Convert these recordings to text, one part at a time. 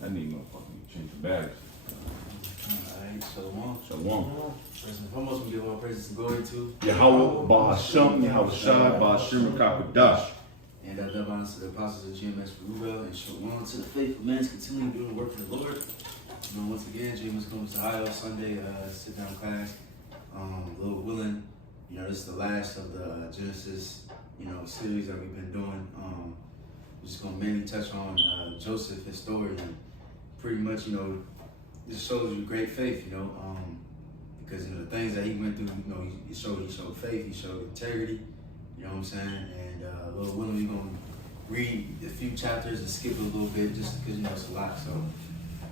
That nigga motherfucking change the batteries. Alright, Shalom. Shalom. First and foremost, we give all praises and glory to Yahweh Bahasham, Yahweh Shai, Bahashim Kakadash. and double honors to the apostles of GMS Rubel, and shalom to the faithful men continuing doing the work for the Lord. You know, once again, GMS Columbus, Ohio, Sunday, sit down class. Lord willing, you know, this is the last of the Genesis, you know, series that we've been doing. We're just gonna mainly touch on Joseph, his story, and pretty much, you know, this shows you great faith, you know, because you know the things that he went through, you know, he showed faith, he showed integrity, you know what I'm saying? And Lord willing, we're gonna read a few chapters and skip a little bit just because you know it's a lot, so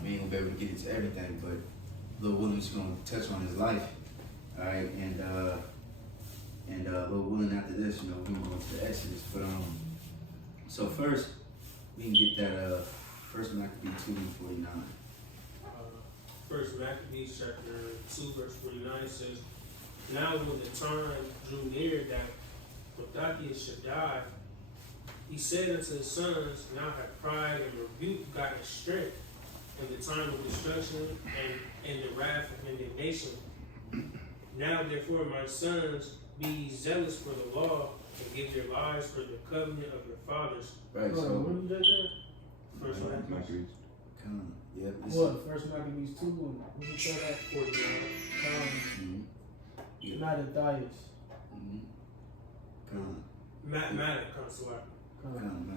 we ain't gonna be able to get into everything, but Lord willing, we're just gonna touch on his life, all right? And Lord willing, after this, you know, we're gonna go into the Exodus, but so first we can get that First Maccabees 2:49. First Maccabees chapter 2 verse 49 says, Now when the time drew near that Mattathias should die, he said unto his sons, Now have pride and rebuke gotten strength in the time of destruction and in the wrath of indignation. Now therefore, my sons, be ye zealous for the law and give your lives for the covenant of your fathers. Right, so When you did that? First Maccabees. come on. Yeah, this What? First Maccabees 2? When you say that? 49. Mattathias. Come on. Matter comes to life.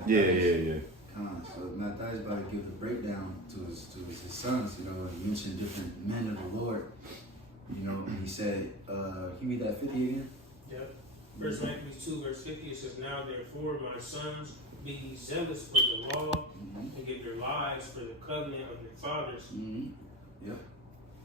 Yeah. Come on. So Matthias about to give the breakdown to his sons, you know, he mentioned different men of the Lord. You know, and he said, can you read that 50 again? Yep. First Maccabees 2 verse 50, it says, Now therefore, my sons, be ye zealous for the law and give your lives for the covenant of your fathers. Yep.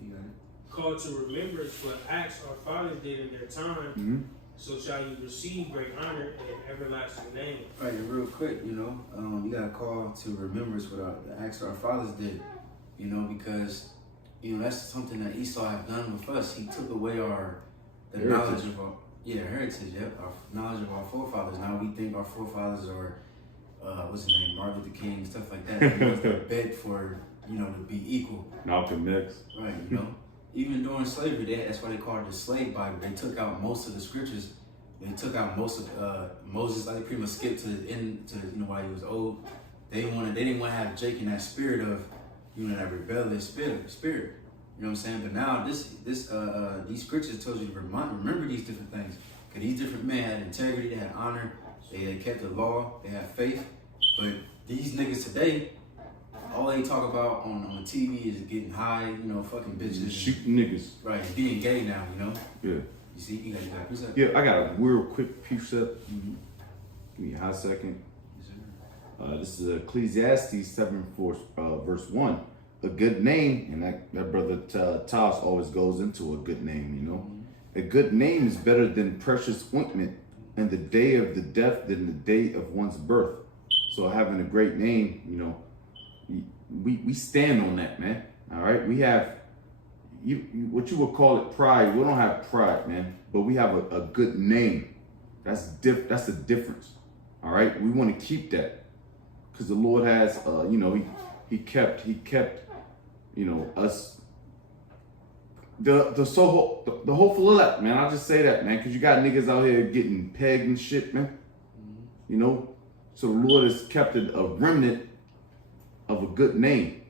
You got it. Call to remembrance what acts our fathers did in their time, so shall you receive great honor and everlasting name. All right, and real quick, you know, you got to call to remembrance what the acts our fathers did, you know, because, you know, that's something that Esau have done with us. He took away the knowledge of our heritage, our knowledge of our forefathers. Now we think our forefathers are, what's his name, Martin Luther King, stuff like that. He wants to beg for, you know, to be equal. Malcolm X. Right, you know. Even during slavery, that's why they call it the slave Bible. They took out most of the scriptures. They took out most of Moses. Like they pretty much skipped to the end, to you know, while he was old. They didn't want to have Jake in that spirit of, you know, that rebellious spirit. You know what I'm saying? But now these scriptures tells you to remember these different things. Because these different men had integrity, they had honor, they kept the law, they had faith. But these niggas today, all they talk about on TV is getting high, you know, fucking bitches. Shooting niggas. Right, being gay now, you know? Yeah. You see, you got a precept? Yeah, I got a real quick precept. Give me a hot second. Yes, sir. This is Ecclesiastes 7 verse 1. A good name, and that brother Toss always goes into a good name, you know. A good name is better than precious ointment, and the day of the death than the day of one's birth. So having a great name, you know, we stand on that, man. All right, we have what you would call it pride. We don't have pride, man, but we have a good name. That's the difference. All right, we want to keep that because the Lord has, you know, he kept, you know, us. The hopeful elect, man. I'll just say that, man, because you got niggas out here getting pegged and shit, man. You know, so the Lord has kept a remnant of a good name,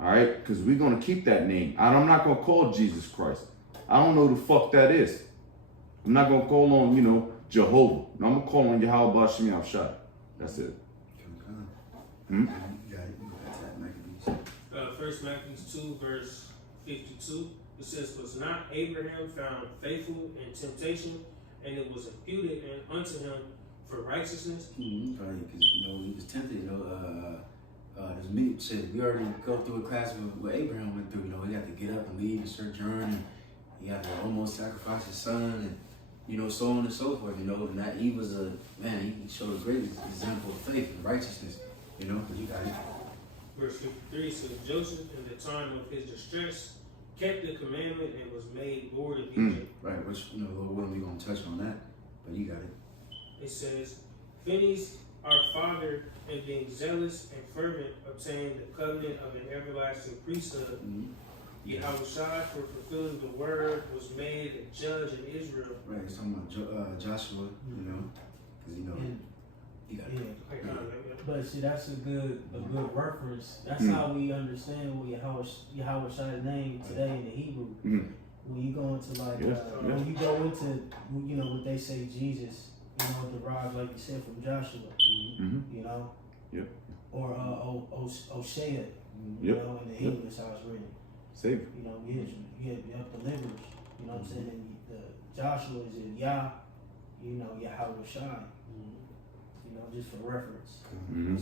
all right? Because we're going to keep that name. I'm not going to call Jesus Christ. I don't know who the fuck that is. I'm not going to call on, you know, Jehovah. No, I'm going to call on Yahweh Bashim Yahshai. That's it. You got it. You got that, Maccabees. First Maccabees 2 verse 52, it says, Was not Abraham found faithful in temptation, and it was imputed unto him for righteousness? Right, because, you know, he was tempted, you know, there's me, shit, we already go through a class of what Abraham went through, you know, he had to get up and leave and sojourn, and he had to almost sacrifice his son, and, you know, so on and so forth, you know, and that he was he showed a great example of faith and righteousness, you know, but you got it. Verse 53 says, Joseph, in the time of his distress, kept the commandment and was made Lord of Egypt. Right, which, you know, Lord willing, we're going to touch on that, but you got it. It says, Phineas our father, and being zealous and fervent, obtained the covenant of an everlasting priesthood. Yahushua, for fulfilling the word, was made a judge in Israel. Right, he's talking about Joshua, you know, because you know And, he got yeah. Like, But see, that's a good reference. That's how we understand what Yahweh's name today in the Hebrew. When you go into like when you go into what they say Jesus, derives like you said from Joshua, you know, or Oshea, you know, in the English how it's written. Savior. You know, you have deliverers. You know what I'm saying? And the Joshua is in Yah, Yahweh Shai. You know, just for reference.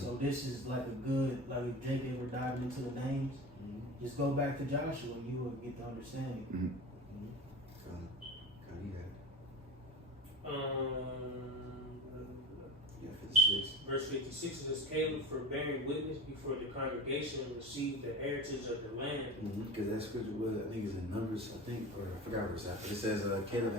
So this is like a good, like if Jacob were diving into the names, just go back to Joshua and you will get the understanding. Yeah, 56. Verse 56 says, Caleb, for bearing witness before the congregation, received the heritage of the land. Because that scripture was, I think it's in Numbers, or I forgot where it's at, but it says Caleb,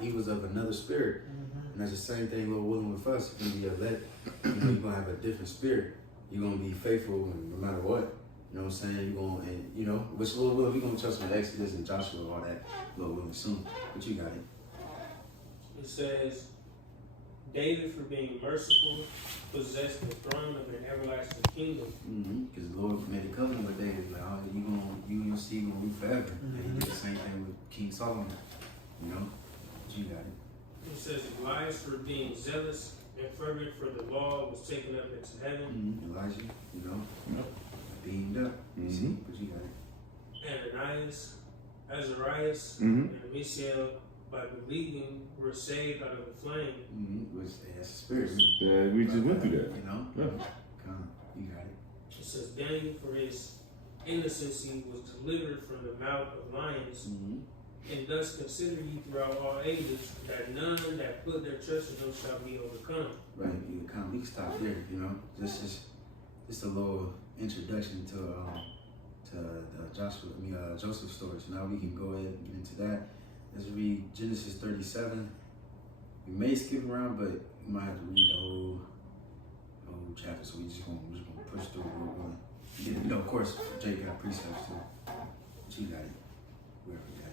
he was of another spirit. And that's the same thing, Lord willing, with us. You're going to be you're going to have a different spirit. You're going to be faithful no matter what. You know what I'm saying? You're going, and which Lord willing, we're going to touch on Exodus and Joshua and all that, Lord willing, soon. But you got it. It says, David, for being merciful, possessed the throne of an everlasting kingdom. Because the Lord made a covenant with David, like, oh, you and your seed going to rule forever. And he did the same thing with King Solomon. You know? But you got it. It says, Elias, for being zealous and fervent for the law, was taken up into heaven. Elijah, beamed up. You see? But you got it. Ananias, Azarias, and Mishael, by believing, were saved out of the flame. Which that's the spirit. We just went through that. You know? Yeah. Come on. You got it. It says, Daniel, for his innocency, was delivered from the mouth of lions. And thus consider ye throughout all ages that none that put their trust in him shall be overcome. Right, you can stop there, just a little introduction to the Joseph story. So now we can go ahead and get into that. Let's read Genesis 37. We may skip around, but we might have to read the whole chapter. So we're just gonna push through it. Of course, Jake got precepts too. But you got it. Wherever you got it.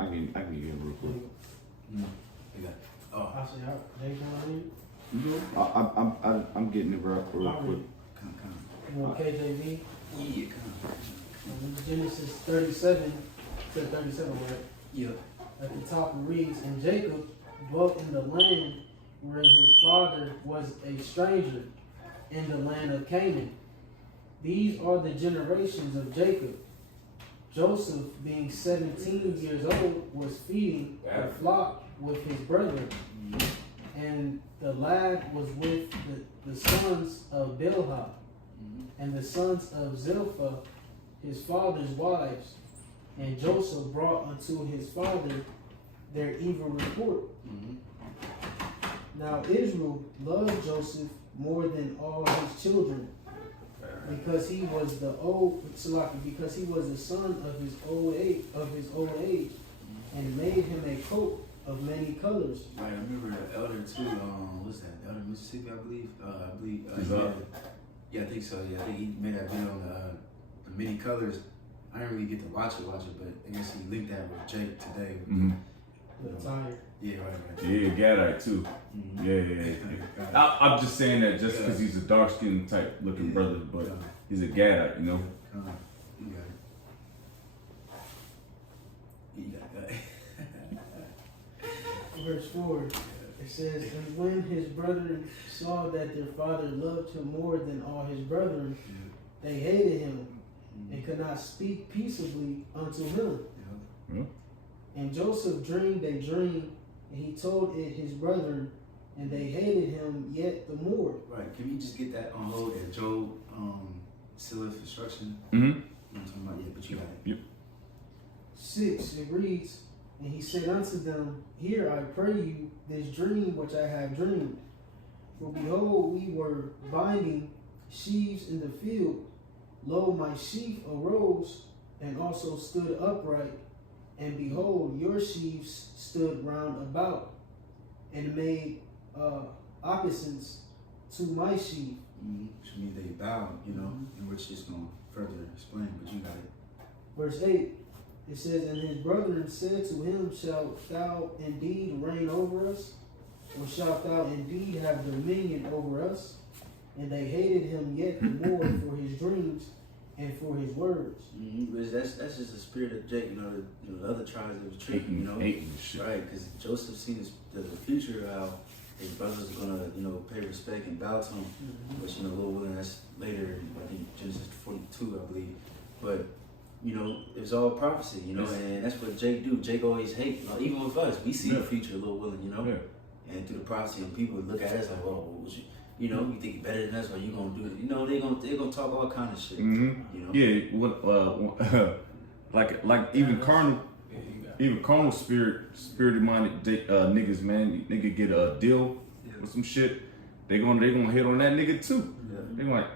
I can get it real quick. You got it. Oh, I say, they want to read? I'm getting it real quick. come. You want KJV? Yeah, come. Genesis 37 to 37, right? Yeah. At the top it reads, And Jacob dwelt in the land wherein his father was a stranger, in the land of Canaan. These are the generations of Jacob. Joseph, being 17 years old, was feeding a flock with his brethren. And the lad was with the sons of Bilhah, and the sons of Zilpah, his father's wives. And Joseph brought unto his father their evil report. Now Israel loved Joseph more than all his children, because he was because he was the son of his old age, and made him a coat of many colors. Right, I remember the elder too. What's that? Elder Mississippi, I believe. Yeah, I think so. Yeah, I think he made that video on the many colors. I didn't really get to watch it, but I guess he linked that with Jake today. The attire. Yeah, right. Yeah, Gadite too. Yeah. I'm just saying that just because he's a dark skinned type looking brother, but he's a Gadite, You got it. You got it. Verse 4, it says, And when his brethren saw that their father loved him more than all his brethren, they hated him, and could not speak peaceably unto him. And Joseph dreamed a dream, and he told it his brethren, and they hated him yet the more. Right. Can we just get that on hold at Job Silith instruction? Mm-hmm. I'm talking about, but you got it. Yep. 6, it reads, And he said unto them, Hear, I pray you, this dream which I have dreamed. For behold, we were binding sheaves in the field. Lo, my sheaf arose, and also stood upright. And behold, your sheaves stood round about, and made obeisance to my sheaf. Which means they bow, you know, and which is going to further explain, but you got it. Verse 8, it says, and his brethren said to him, shalt thou indeed reign over us? Or shalt thou indeed have dominion over us? And they hated him yet the more for his dreams and for his words. But that's just the spirit of Jake, you know, the other tribes that was tricking, you know. Hating shit. Right, because Joseph seen the future, how his brothers are going to, you know, pay respect and bow to him. Which, you know, Lord willing, that's later, I think Genesis 42, I believe. But, you know, it was all prophecy, you know, and that's what Jake do. Jake always hate, you know, even with us, we see the future, Lord willing, you know. Yeah. And through the prophecy, and people look at us like, well, you know, you think you're better than us, or you gonna do it? You know, they're gonna talk all kind of shit. You know? Yeah. What? Like even carnal spirited minded niggas, man. Nigga get a deal with some shit. They gonna hit on that nigga too. Yeah. They like,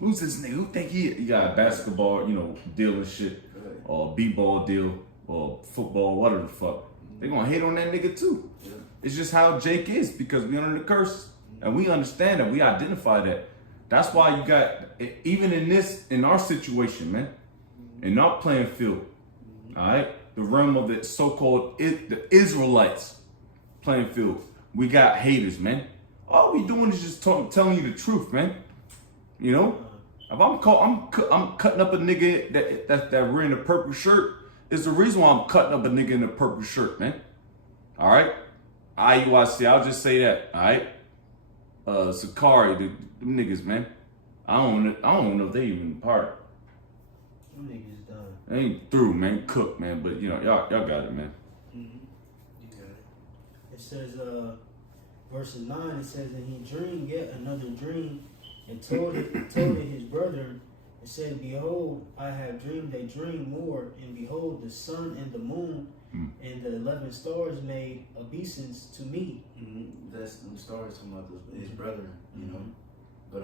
who's this nigga? Who think he? You got a basketball, you know, deal and shit, or b-ball deal, or football, whatever the fuck. They gonna hit on that nigga too. Yeah. It's just how Jake is because we under the curse. And we understand that, we identify that. That's why you got, even in our situation, man, in our playing field, all right, the realm of the so-called the Israelites playing field, we got haters, man. All we doing is just telling you the truth, man. You know, if I'm cutting up a nigga that wearing a purple shirt, is the reason why I'm cutting up a nigga in a purple shirt, man. All right, IUIC, I'll just say that, all right. Sakari, them niggas, man. I don't know if they even part. Them niggas done. They ain't through, man. Cook, man. But you know, y'all got it, man. You got it. It says, verse 9, it says, and he dreamed yet another dream, and told it his brethren, and said, behold, I have dreamed a dream more, and behold, the sun and the moon and the 11 stars made obeisance to me. That's them stars talking about his brethren, you know. But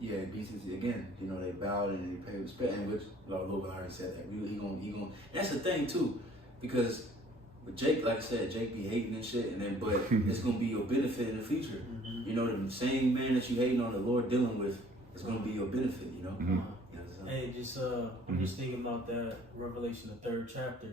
yeah, obeisance again. You know, they bowed and they paid respect, and which Lord already said that. He gonna. That's the thing too, because with Jake, like I said, Jake be hating and shit, and then but it's gonna be your benefit in the future. You know, the same man that you hating on, the Lord dealing with, is gonna be your benefit. You know. You know Hey, just I'm just thinking about that Revelation, the 3rd chapter,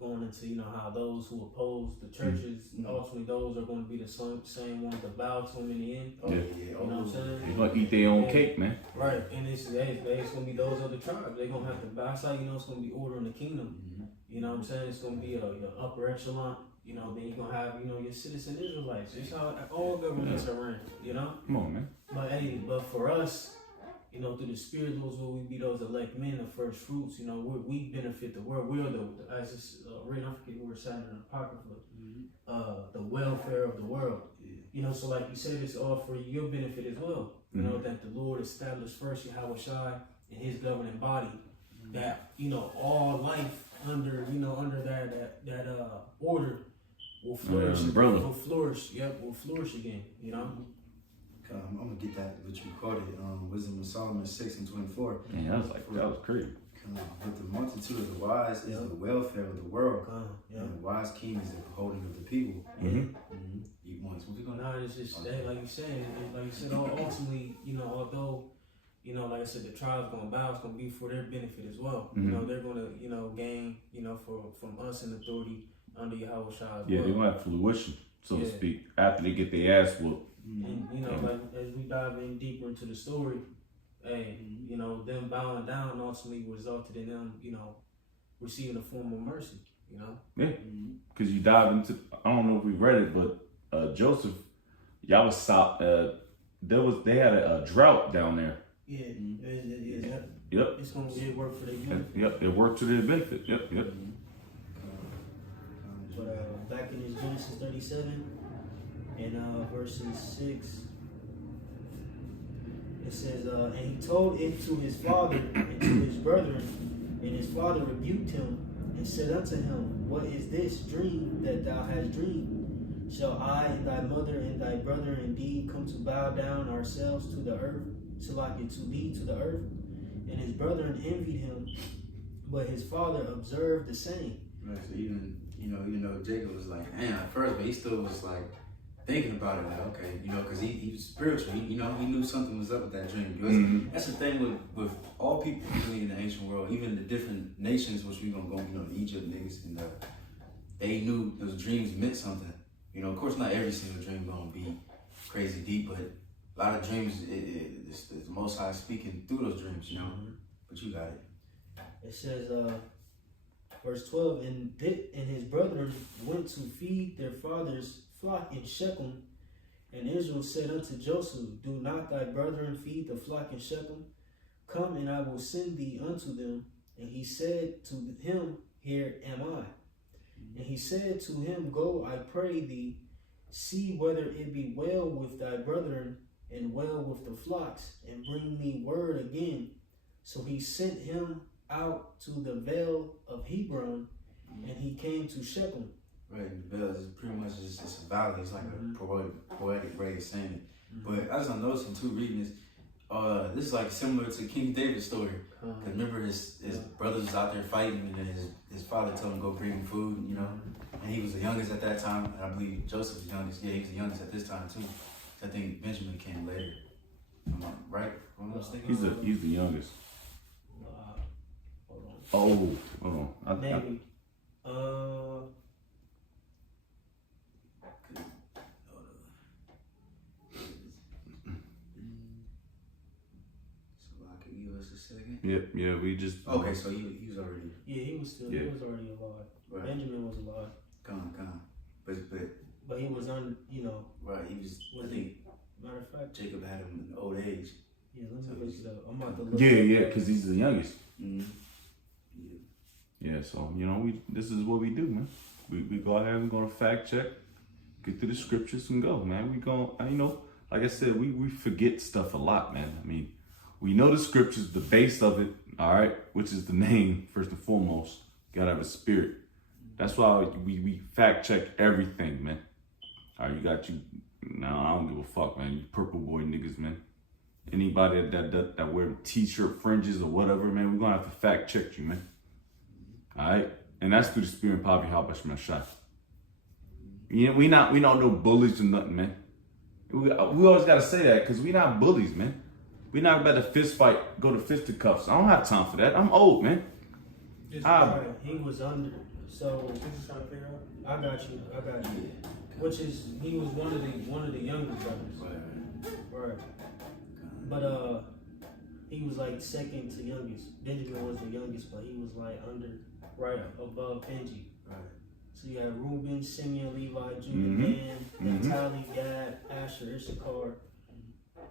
going into, you know, how those who oppose the churches, ultimately those are going to be the same ones that bow to them in the end. You know what I'm saying? They gonna eat their own cake, man. Right, and it's going to be those other tribes. They're going to have to bow. That's how you know it's going to be order in the kingdom. You know what I'm saying? It's going to be your upper echelon. You know, then you're going to have, you know, your citizen Israelites. It's how all governments are ran, you know? Come on, man. But for us, you know, through the Spirit, those will we be those elect men of first fruits. You know, we benefit the world. We're as it's read, I forget where it's at in the Apocrypha, the welfare of the world. You know, so like you said, it's all for your benefit as well. You know, that the Lord established first Yahweh Shai and his governing body, that, you know, all life under that order will flourish. Will flourish again, you know. I'm gonna get that which you quoted, Wisdom of Solomon 6:24. Man, that was crazy. But the multitude of the wise is the welfare of the world, and the wise king is the beholding of the people. You want what we gonna? No, it's just like you said, ultimately, you know, although, you know, like I said, the tribe's gonna bow, it's gonna be for their benefit as well. You know, they're gonna, you know, gain, you know, from us in authority under Yahweh Shai as they're gonna have fruition, so to speak, after they get their ass whooped. And you know, like as we dive in deeper into the story, hey, you know, them bowing down ultimately resulted in them, you know, receiving a form of mercy, you know. Yeah, because you dived into. I don't know if we read it, but Joseph, y'all was stopped. They had a drought down there. Yeah, Yep. It's gonna work for their benefit. Yep, it worked to their benefit. Yep. But back in his Genesis 37. In verses 6, it says, and he told it to his father and to his brethren, and his father rebuked him and said unto him, what is this dream that thou hast dreamed? Shall I and thy mother and thy brother indeed come to bow down ourselves to the earth, to thee to the earth? And his brethren envied him, but his father observed the same. Right, so even though Jacob was like, damn, at first, but he still was like, thinking about it, like, okay, you know, because he was spiritual. He knew something was up with that dream. That's the thing with all people really in the ancient world, even the different nations, which we gonna go, you know, the Egypt niggas, and they knew those dreams meant something. You know, of course, not every single dream gonna be crazy deep, but a lot of dreams, it's the Most High speaking through those dreams, you know. But you got it. It says, verse 12, and his brethren went to feed their father's flock in Shechem. And Israel said unto Joseph, do not thy brethren feed the flock in Shechem? Come, and I will send thee unto them. And he said to him, here am I. And he said to him, go, I pray thee, see whether it be well with thy brethren and well with the flocks, and bring me word again. So he sent him out to the vale of Hebron, and he came to Shechem. Right, the vale is pretty much just, it's a valley. It's like a poetic way of saying it. But as I'm noticing too, reading this, this is like similar to King David's story. Cause remember his brothers was out there fighting, and then his father told him to go bring him food, you know. And he was the youngest at that time, and I believe Joseph was the youngest. Yeah, he was the youngest at this time too. I think Benjamin came later. Right? He's the youngest. Hold Oh, Maybe. Give us a second. Yeah, we just. Okay, so he was already. Yeah, he was already alive. Right. Benjamin was alive. Come. But he was Right, he was. I think matter of fact, Jacob had him in old age. yeah, let me look it up. I'm about to look Yeah, because he's the youngest. Mm-hmm. Yeah, so this is what we do, man. We go ahead and go to fact check, get through the scriptures and go, man. We go, like I said, we forget stuff a lot, man. I mean, we know the scriptures, the base of it, all right, which is the name first and foremost. Gotta have a spirit. That's why we fact check everything, man. All right, I don't give a fuck, man. You purple boy niggas, man. Anybody that wear t-shirt fringes or whatever, man, we're gonna have to fact check you, man. All right, and that's through the spirit and power of Yahweh Shai. We not no bullies or nothing, man. We always gotta say that because we not bullies, man. We not about to fist fight, go to fisticuffs. I don't have time for that. I'm old, man. He was under. So Just trying to figure out. I got you. Which is he was one of the younger brothers. Right. But he was like second to youngest. Benjamin was the youngest, but he was like right above Benji. Right. So you have Reuben, Simeon, Levi, Judah, Dan, Naphtali, Gad, Asher, Issachar,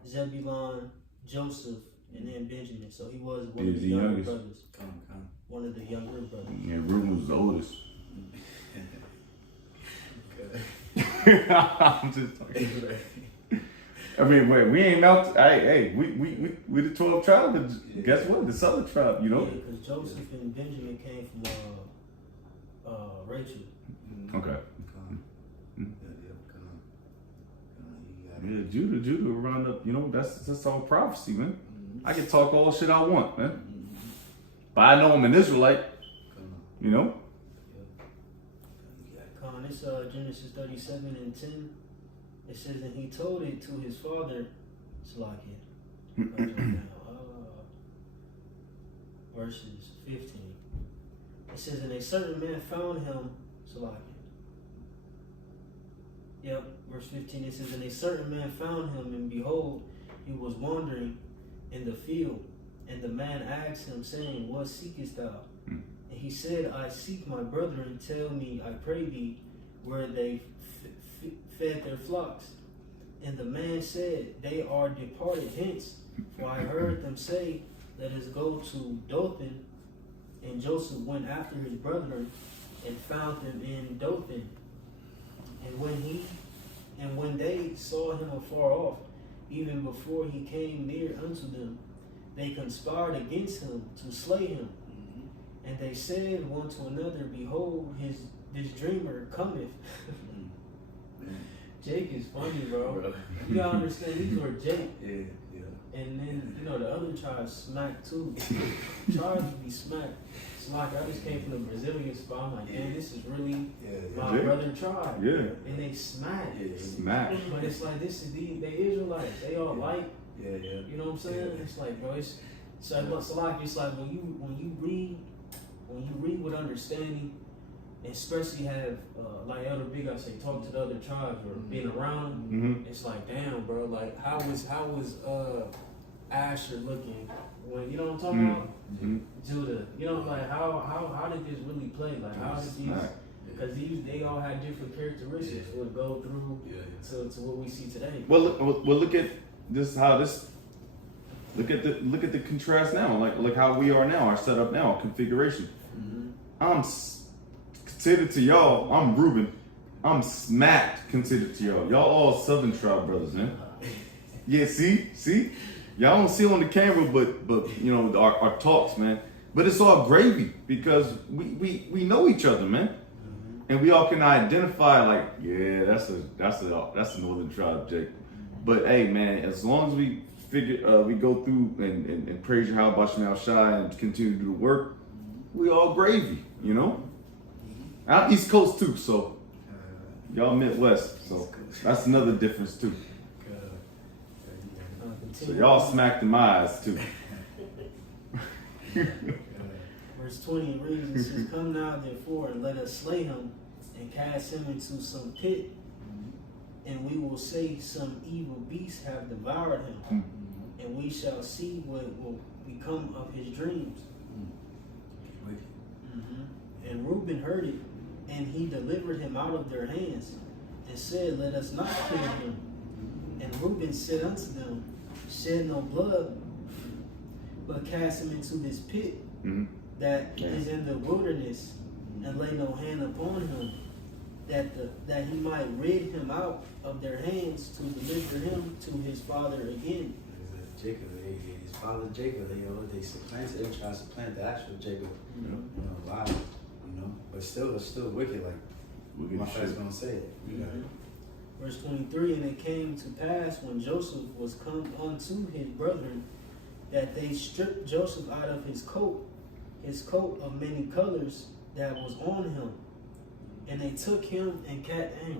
Zebulon, Joseph, and then Benjamin. So he was one of the younger brothers. Come. One of the younger brothers. Yeah, Reuben was the oldest. I'm just talking. I mean, wait, we ain't out. Hey, we the 12 tribe, but guess what? The southern tribe, Yeah, because Joseph and Benjamin came from Rachel. Okay. Yeah, Yeah, Judah around up. That's all prophecy, man. I can talk all shit I want, man. But I know I'm an Israelite. It's Genesis 37:10. It says, and he told it to his father, verses 15. It says, and a certain man found him, verse 15, it says, and a certain man found him, and behold, he was wandering in the field. And the man asked him, saying, what seekest thou? And he said, I seek my brethren. Tell me, I pray thee, where they fed their flocks. And the man said, they are departed hence. For I heard them say, let us go to Dothan. And Joseph went after his brethren and found them in Dothan. And when they saw him afar off, even before he came near unto them, they conspired against him to slay him. And they said one to another, behold, this dreamer cometh. Jake is funny, bro. You gotta understand, these were Jake. Yeah. And then, you know, the other tribes smack too. Tribes be smacked. It's like I just came from the Brazilian spot. I'm like, man, this is really my Yeah. brother tribe. Yeah. And they smack. Smack. But it's like, this is they Israelites. They all like, Yeah, yeah. you know what I'm saying? It's like, bro, it's like when you read with understanding, especially have like Elder Big I say, talk to the other tribes or being around them. Mm-hmm. It's like, damn, bro, like how was Asher looking when, you know what I'm talking about? Mm-hmm. Judah, you know, like how did this really play? Like how did these? Smack. Because they all had different characteristics would go through to what we see today. Well, look at this. How this. Look at the contrast now. Like how we are now. Our setup now. Our configuration. I'm considered to y'all. I'm Reuben. I'm smacked considered to y'all. Y'all all Southern tribe brothers, man. Yeah, see. Y'all don't see it on the camera, but you know our talks, man. But it's all gravy because we know each other, man. And we all can identify, like, yeah, that's a northern tribe, Jake. But hey, man, as long as we we go through and praise Yahweh B'Shem Shai and continue to do the work, we all gravy, you know. I'm East Coast too, so y'all Midwest, so that's another difference too. So y'all smacked in my eyes too. Verse 20 reads, it says, "Come now, therefore, and let us slay him, and cast him into some pit, and we will say some evil beast have devoured him, and we shall see what will become of his dreams." And Reuben heard it, and he delivered him out of their hands, and said, "Let us not kill him." And Reuben said unto them, "Shed no blood, but cast him into this pit that is in the wilderness, and lay no hand upon him, that he might rid him out of their hands, to deliver him to his father again." Jacob, his father Jacob, they supplanted, they tried to supplant the actual Jacob, alive, but still, it's still wicked, like my friend's gonna say it. Verse 23, "And it came to pass when Joseph was come unto his brethren, that they stripped Joseph out of his coat of many colors that was on him. And they took him and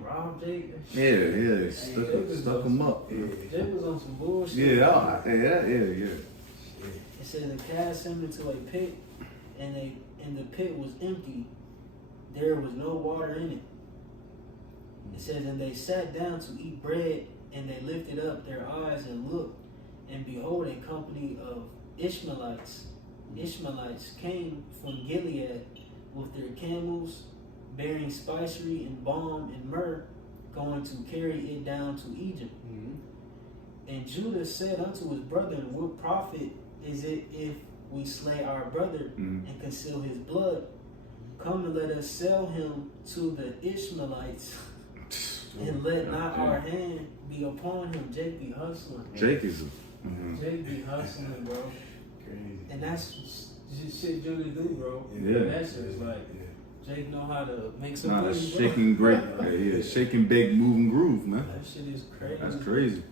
robbed Jacob." Yeah, they stuck him up. Jacob was on some bullshit. Yeah. It said they cast him into a pit, and the pit was empty. There was no water in it. It says, "And they sat down to eat bread, and they lifted up their eyes and looked, and behold, a company of Ishmaelites came from Gilead with their camels, bearing spicery and balm and myrrh, going to carry it down to Egypt. And Judah said unto his brethren, What profit is it if we slay our brother and conceal his blood? Come and let us sell him to the Ishmaelites, and let not our hand be upon him." Jake be hustling. Jake is Jake be hustling, bro. Crazy. And that's just shit Judah do, bro. Yeah. That shit's like, Jake know how to make some Not a money, bro. shaking great, shaking, bake, moving groove, man. That shit is crazy. That's crazy.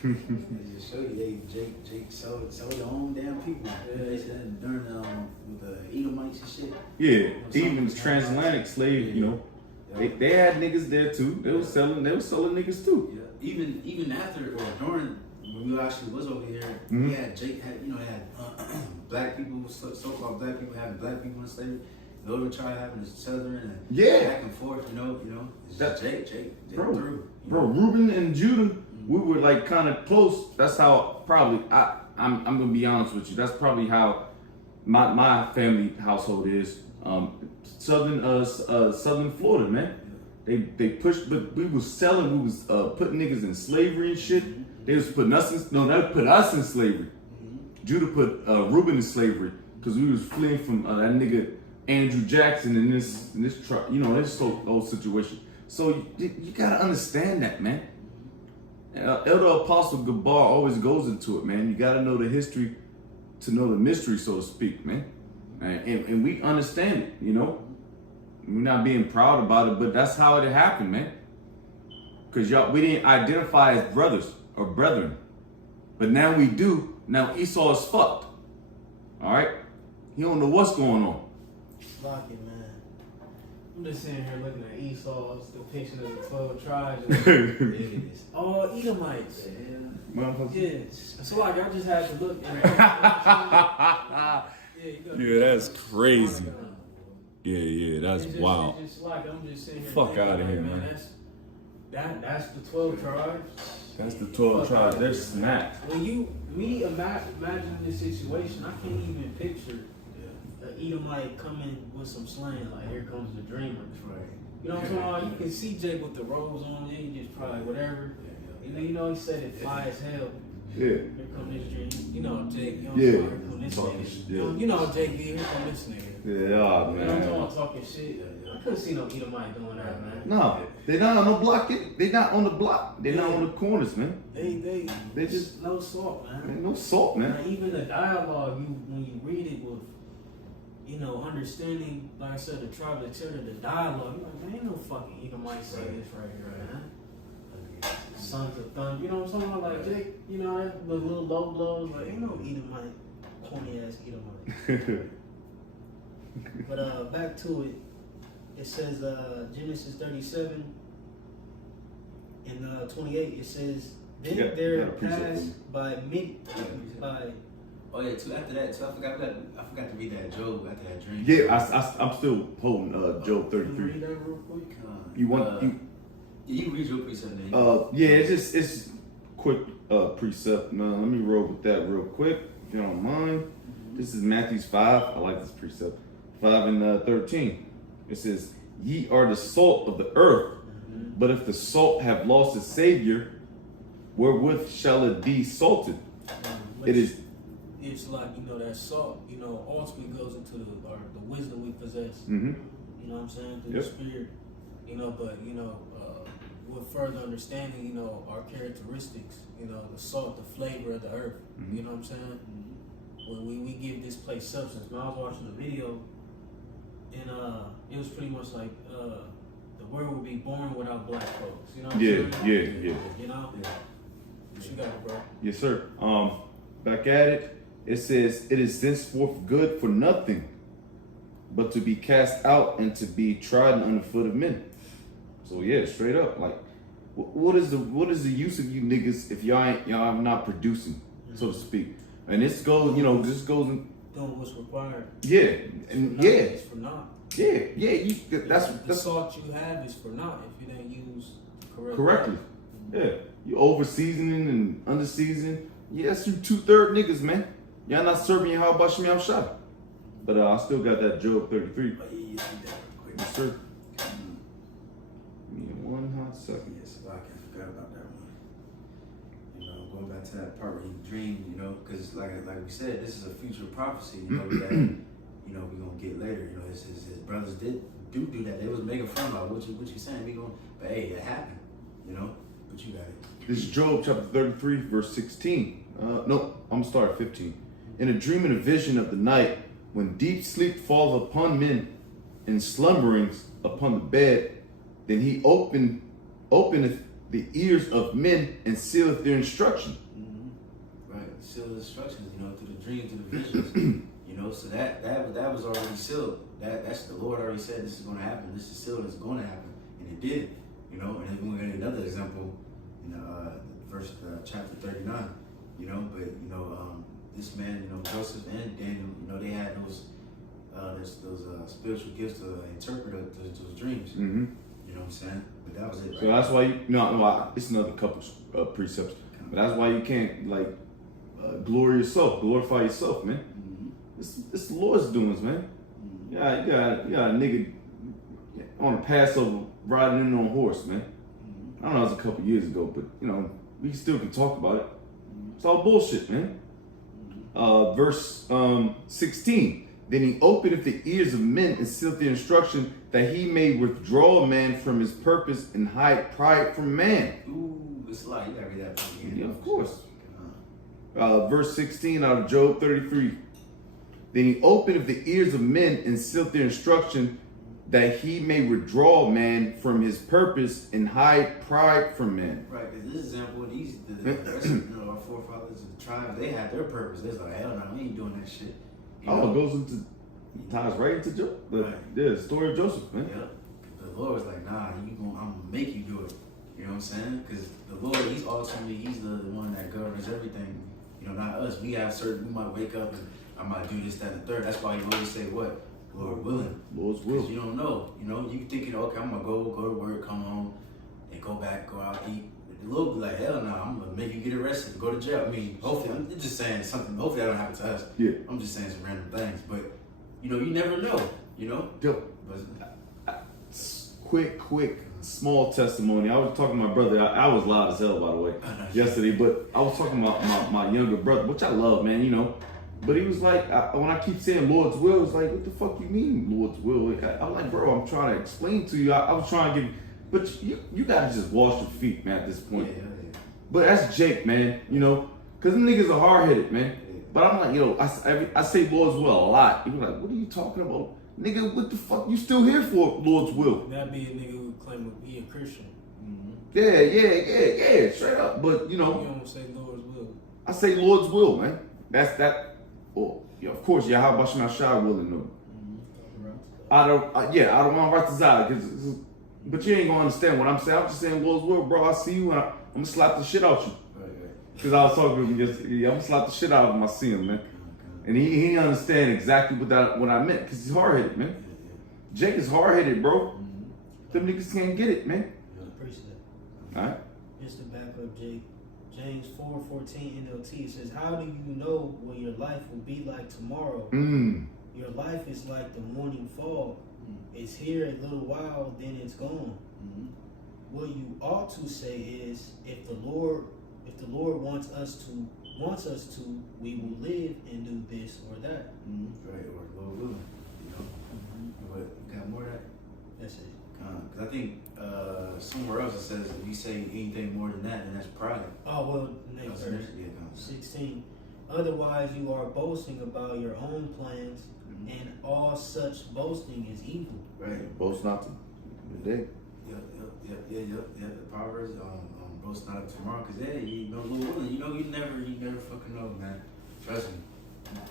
Just show you, Jake sold their own damn people. They said during with the Edomites and shit. Yeah, even the transatlantic slave, you know, they had niggas there too. They was selling niggas too. Yeah. Even after or during when we actually was over here, we had Jake had black people, so-called black people having black people in slavery. The other tribe having the southern and back and forth, you know. It's just Jake bro, through. Bro, Reuben and Judah, we were like kind of close. That's how probably I'm gonna be honest with you. That's probably how my family household is. Southern Florida, man. They pushed, but we was selling. We was putting niggas in slavery and shit. They was putting us in. No, they put us in slavery. Judah put Reuben in slavery because we was fleeing from that nigga Andrew Jackson in this this whole situation. So you gotta understand that, man. Elder Apostle Gabar always goes into it, man. You gotta know the history to know the mystery, so to speak, man. And we understand it, you know. We're not being proud about it, but that's how it happened, man. Because we didn't identify as brothers or brethren. But now we do. Now Esau is fucked. All right? He don't know what's going on. Lock it, man. I'm just sitting here looking at Esau's depiction of the 12 tribes. Oh, Edomites. Yes. So like I just had to look. Yeah, that's crazy. Yeah, that's It's wild. It's just like I'm just sitting here. Fuck thinking, outta here, like, man. That's the 12 tribes. That's the 12 tribes. They're smacked. When me imagine this situation, I can't even picture an Edomite coming with some slang like "Here comes the dreamer." Right. You know what I'm talking about? You can see Jake with the robes on, and he just probably whatever. You know, he said it fly as hell. Yeah. Here come this dream. You know, Jake. You know, Yeah. here come this nigga. Yeah. You know, Jake B. Here come this nigga. Yeah, You know what I'm man. talking about? Talking shit. I couldn't see no Edomite doing that, man. No, they not on the block. They not on the block. They not on the corners, man. They just- no salt, man. Ain't no salt, man. Now, even the dialogue, when you read it with, understanding, like I said, the tribe of children, the dialogue, you're like, man, ain't no fucking Edomite say this right here, man. Sons of Thunder, you know what I'm talking about? Like, Jake, that the little low blows, like, ain't no Edomite, corny ass Edomite. But back to it, it says Genesis 37 and 28. It says, then Yeah, there yeah, precept for me. passed by Oh yeah, too. After that, too, I forgot to read that Job after that dream. Yeah, I'm still holding Job Can you 33. read that real quick? You want you? You read your precept then. Yeah, it's quick precept. Man, let me roll with that real quick, if you don't mind. This is Matthew 5. I like this precept. 5 and 13. It says, "Ye are the salt of the earth, but if the salt have lost its savior, wherewith shall it be salted?" It is. It's like that salt. Ultimately goes into the wisdom we possess. Mm-hmm. You know what I'm saying through Yep. the spirit. But with further understanding, our characteristics. The salt, the flavor of the earth. Mhm. You know what I'm saying? When we give this place substance. Man, I was watching the video, and it was pretty much like the world would be born without black folks. You know what I'm Yeah, saying? yeah. What you got, bro? Yes, sir. Back at it. It says, "It is thenceforth good for nothing, but to be cast out and to be trodden under foot of men." So yeah, straight up, like, what is the use of you niggas if y'all not producing, so to speak? And this goes, this goes in, Doing what's required. yeah, and yeah, It's for naught. yeah. That's The salt you have is for naught if you didn't use correctly. Yeah, you over seasoning and under seasoning. Yeah, that's you 2/3 niggas, man. Y'all not serving your how about Shemel Shah. But I still got that Job 33. But yeah, read that real quick. Yes, sir. Give me one hot second. Yes, I forgot about that one. Going back to that part where he dreamed, because like we said, this is a future prophecy, that we're gonna get later. His brothers did do that. They was making fun about what you saying. But hey, it happened. But you got it. This is Job chapter 33, verse 16. No, I'm gonna start at 15. "In a dream and a vision of the night, when deep sleep falleth upon men, and slumberings upon the bed, then he openeth the ears of men and sealeth their instruction." Right, seal the instructions, through the dreams, through the visions. So that was already sealed. That's the Lord already said this is going to happen. This is sealed. It's going to happen, and it did. And then we're going to get another example in verse chapter 39. This man, Joseph and Daniel, they had those spiritual gifts to interpret those dreams. Mm-hmm. You know what I'm saying? But that was it. So that's why it's another couple precepts. But that's why you can't glorify yourself, man. It's the Lord's doings, man. Yeah, you got a nigga on a Passover riding in on a horse, man. I don't know, it was a couple years ago, but we still can talk about it. It's all bullshit, man. Verse 16. "Then he openeth the ears of men and sealeth the instruction, that he may withdraw a man from his purpose and hide pride from man." Ooh, it's a lot. You gotta read that part again. Yeah, of course. Verse 16 out of Job 33. "Then he openeth the ears of men and sealeth their instruction, that he may withdraw man from his purpose and hide pride from man. Right, because this example, the rest of our forefathers and the tribes, they had their purpose. They're like, hell no, we ain't doing that shit. You Oh, know? it goes into ties right into Right. the story of Joseph, man. Yeah. The Lord was like, nah, I'm gonna make you do it. You know what I'm saying? Because the Lord, he's the one that governs everything. You know, not us. We might wake up and I might do this, that, and the third. That's why you always say what? Lord willing. Lord's Because will. you don't know. You know, you thinking, okay, I'm gonna go to work, come home, and go back, go out, eat. The Lord be like, hell no, I'm gonna make you get arrested, go to jail. I mean, hopefully, I'm just saying something. Hopefully, that don't happen to us. Yeah. I'm just saying some random things, but you know, you never know. You know, Yo, but quick, small testimony. I was talking to my brother. I was loud as hell, by the way, yesterday. But I was talking about my younger brother, which I love, man. You know. But he was like, when I keep saying Lord's will, it's like, what the fuck you mean Lord's will? I'm like, bro, I'm trying to explain to you. I was trying to give, but you gotta just wash your feet, man, at this point. yeah. But that's Jake, man. You know, cause them niggas are hard headed, man. But I'm like, yo, I say Lord's will a lot. He was like, what are you talking about? Nigga, what the fuck you still here for, Lord's will? That'd be a nigga who claim to be a Christian. Yeah, straight up. But, you You know, don't say Lord's will. I say Lord's will, man. That's that. Well, yeah, of course, Yahweh Shem Shai willing to. I don't want to write this out, but you ain't gonna understand what I'm saying. I'm just saying Lord's will, bro. I see you, and I'm gonna slap the shit out you. Right. Cause I was talking to him yesterday. I'm gonna slap the shit out of him. I see him, man. And he didn't understand exactly what I meant, cause he's hard headed, man. Jake is hard headed, bro. Them niggas can't get it, man. Appreciate that. All right. Here's the backup, Jake. James 4:14 NLT. It says, how do you know what your life will be like tomorrow? Your life is like the morning fog. It's here a little while, then it's gone. What you ought to say is, if the Lord wants us to, we will live and do this or that. Right, or Lord willing. You know. But you got more of that? That's it. Because I think somewhere else it says if you say anything more than that, then that's pride. Oh, well, next verse. 16. Otherwise, you are boasting about your own plans, and all such boasting is evil. Right. Boast not to. Day. Yep. The Proverbs, boast not of tomorrow, because you know, Lord willing, you never fucking know, man. Trust me.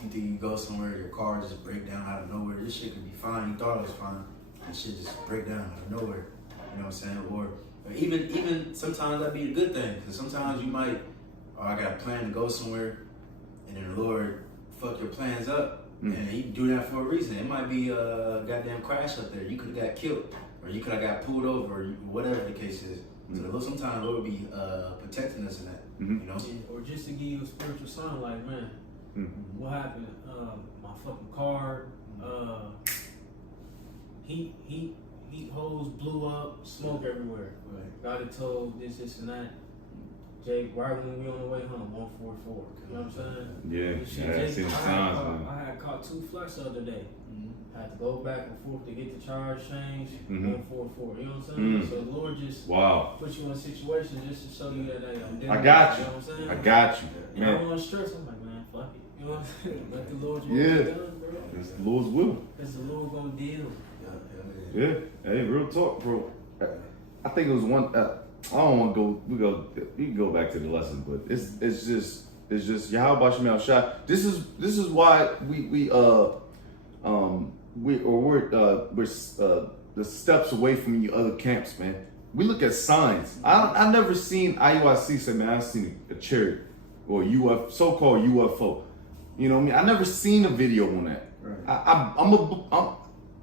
You think you go somewhere, your car just break down out of nowhere. This shit could be fine. You thought it was fine, and shit just break down out of nowhere. You know what I'm saying? Or even sometimes that'd be a good thing, because sometimes you might, I got a plan to go somewhere, and then the Lord fuck your plans up. And he do that for a reason. It might be a goddamn crash up there. You could have got killed, or you could have got pulled over, or whatever the case is. So sometimes Lord will be protecting us in that. You know. Or just to give you a spiritual sign, like, man, what happened? My fucking car, heat hose blew up, smoke everywhere. Right. Got it told this and that. Jake, right when we on the way home, 144. You know what I'm saying? Yeah, I see the signs, man. I had caught 2 flats the other day. Had to go back and forth to get the charge changed. 144. You know what I'm saying? So the Lord just put you in a situation just to show you that I'm dealing I got with you. know what I'm saying? I got you. And I'm on stress. I'm like, man, fuck it. You know what I'm saying? Let the Lord do what Yeah. He done, bro. It's the Lord's will. Because the Lord gonna deal. Yeah. Hey, real talk, bro. I think it was one. I don't want to go. We can go back to the lesson, but it's just Yahweh Shem Shai. This is why we're the steps away from you other camps, man. We look at signs. I never seen IUIC say, man, I've seen a chariot or so-called UFO. You know what I mean? I never seen a video on that. Right.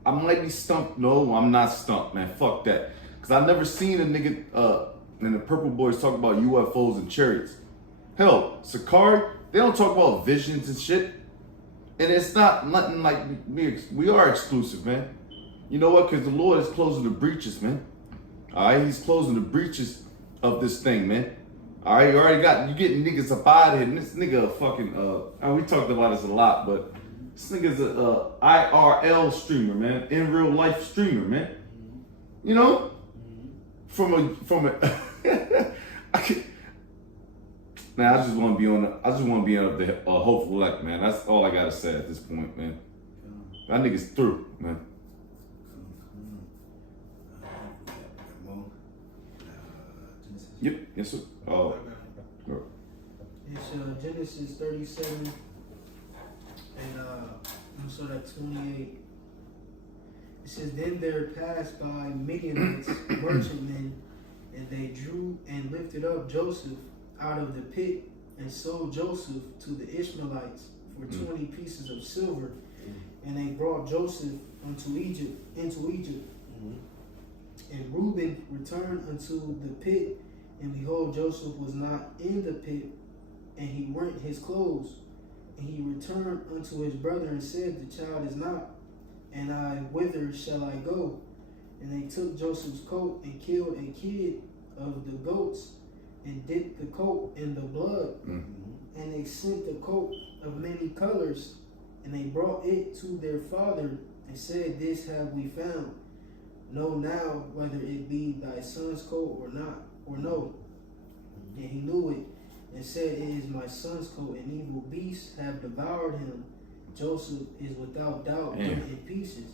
I might be stumped. No, I'm not stumped, man. Fuck that. Cause I never seen a nigga and the Purple Boys talk about UFOs and chariots. Hell, Sakari, they don't talk about visions and shit. And it's nothing like we are exclusive, man. You know what? Cause the Lord is closing the breaches, man. All right, He's closing the breaches of this thing, man. All right, you getting niggas up out of here. And this nigga fucking we talked about this a lot, but this nigga's a IRL streamer, man, in real life streamer, man. You know, from a man, I just want to be on the hopeful elect, man. That's all I gotta say at this point, man. That nigga's through, man. Yep. Yes, sir. Oh, It's Genesis 37 and I'm sort of 28. It says, Then there passed by Midianites, merchantmen, and they drew and lifted up Joseph out of the pit and sold Joseph to the Ishmaelites for 20 pieces of silver. And they brought Joseph into Egypt. And Reuben returned unto the pit, and behold, Joseph was not in the pit, and he rent his clothes. And he returned unto his brother and said, The child is not, and I, whither shall I go? And they took Joseph's coat and killed a kid of the goats, and dipped the coat in the blood. And they sent the coat of many colors, and they brought it to their father, and said, This have we found. Know now whether it be thy son's coat or not, or no. And he knew it, and said, It is my son's coat, and evil beasts have devoured him. Joseph is without doubt rent in pieces.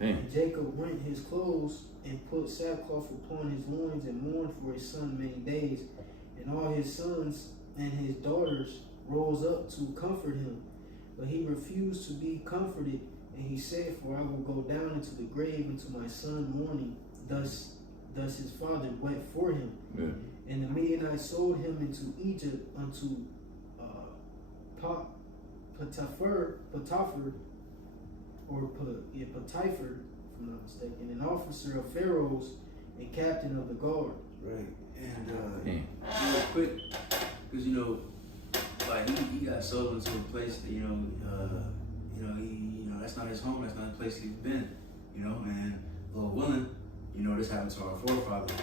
And Jacob rent his clothes, and put sackcloth upon his loins, and mourned for his son many days. And all his sons and his daughters rose up to comfort him. But he refused to be comforted, and he said, For I will go down into the grave into my son mourning. Thus his father wept for him. yeah. And the Midianites sold him into Egypt unto Potiphar, Potiphar, if I'm not mistaken, an officer of Pharaoh's and captain of the guard. Right. And real quick, because like he got sold into a place that that's not his home, that's not the place he's been, and Lord willing, this happened to our forefathers,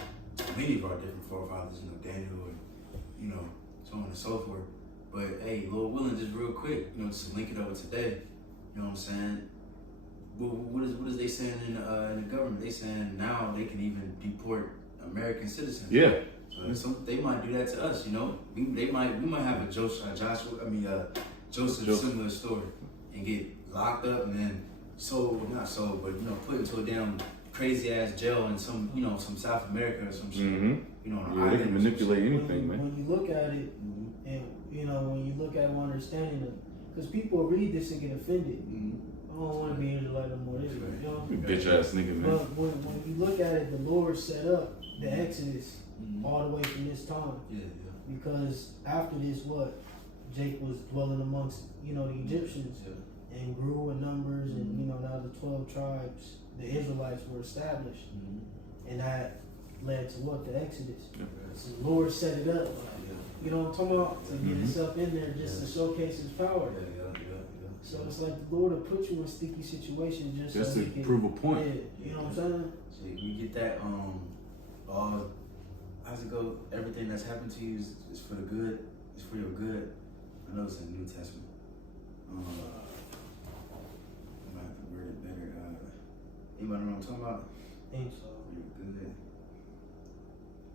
many of our different forefathers, Daniel and so on and so forth. But hey, Lord willing, just real quick, just to link it up with today, you know what I'm saying? What is they saying in the government? They saying now they can even deport American citizens. Yeah. So they might do that to us, We might have a Joseph similar story and get locked up and then not sold, but put into a damn crazy ass jail in some some South America or some shit. Yeah, they can manipulate anything, man. When you look at it, and when you look at it, understanding it, because people read this and get offended. I don't want to be Israelite no more. Bitch ass nigga, man. But when you look at it, the Lord set up the Exodus all the way from this time. Yeah. Because after this, Jake was dwelling amongst the Egyptians and grew in numbers, and now the 12 tribes, the Israelites were established, and that led to the Exodus. So the Lord set it up. You know what I'm talking about? To get himself in there just to showcase his power. So it's like the Lord will put you in sticky situations just so to he can prove a point. Yeah, you know what I'm saying? So you get that how's it go? Everything that's happened to you is for the good. It's for your good. I know it's in the New Testament. I might have to word it better. Anybody know what I'm talking about? I think so. For your good.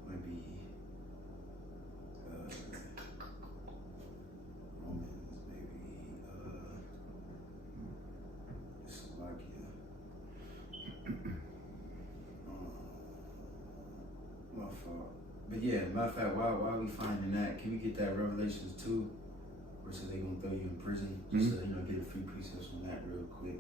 Might be Romans, maybe Slovakia. My fault. But yeah, matter of fact, while we finding that, can we get that Revelations 2? Or so they gonna throw you in prison? Just to, get a few precepts on that real quick.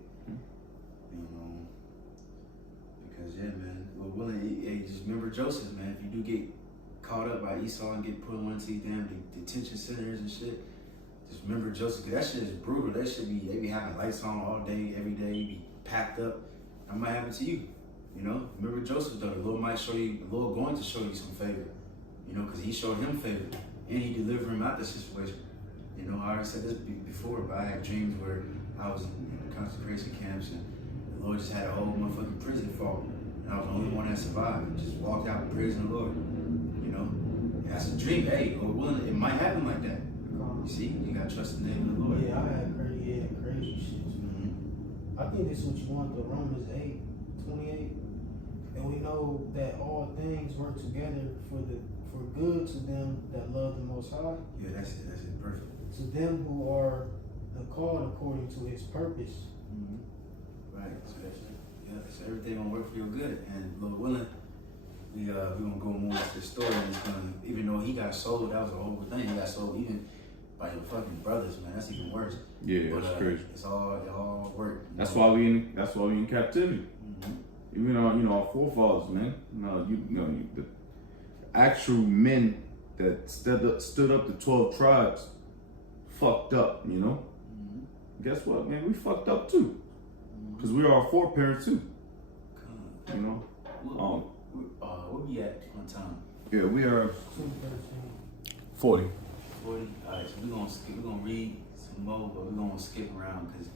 Because yeah, man, Lord willing, hey, just remember Joseph, man. If you do get caught up by Esau and get put in one of these damn detention centers and shit, just remember Joseph, because that shit is brutal. That shit they be having lights on all day, every day, be packed up. That might happen to you. Remember Joseph though, the Lord going to show you some favor, because he showed him favor and he delivered him out the situation. I already said this before, but I had dreams where I was in concentration camps and the Lord just had a whole motherfucking prison fall, and I was the only one that survived and just walked out praising the Lord. That's a dream. Hey, Lord willing, it might happen like that. You see, you gotta trust the name of the Lord. Yeah, I had crazy shit. I think this is what you want, though. Romans 8:28. And we know that all things work together for good to them that love the Most High. Yeah, that's it. Perfect. To them who are called according to His purpose. Right. So that's it. Yeah. So everything gonna work for your good, and Lord willing, we gonna go more into the story, and it's gonna, even though he got sold, that was a whole thing. He got sold even by your fucking brothers, man. That's even worse. Yeah, But, that's crazy. It all worked. That's why we in captivity. Mhm. Even our forefathers, man. The actual men that stood up the 12 tribes fucked up, Mhm. Guess what, man? We fucked up too. Because we are our foreparents too, God. Where we at one time? Yeah, we are 2:13. 40. 40. All right, so we're gonna read some more, but we're gonna skip around because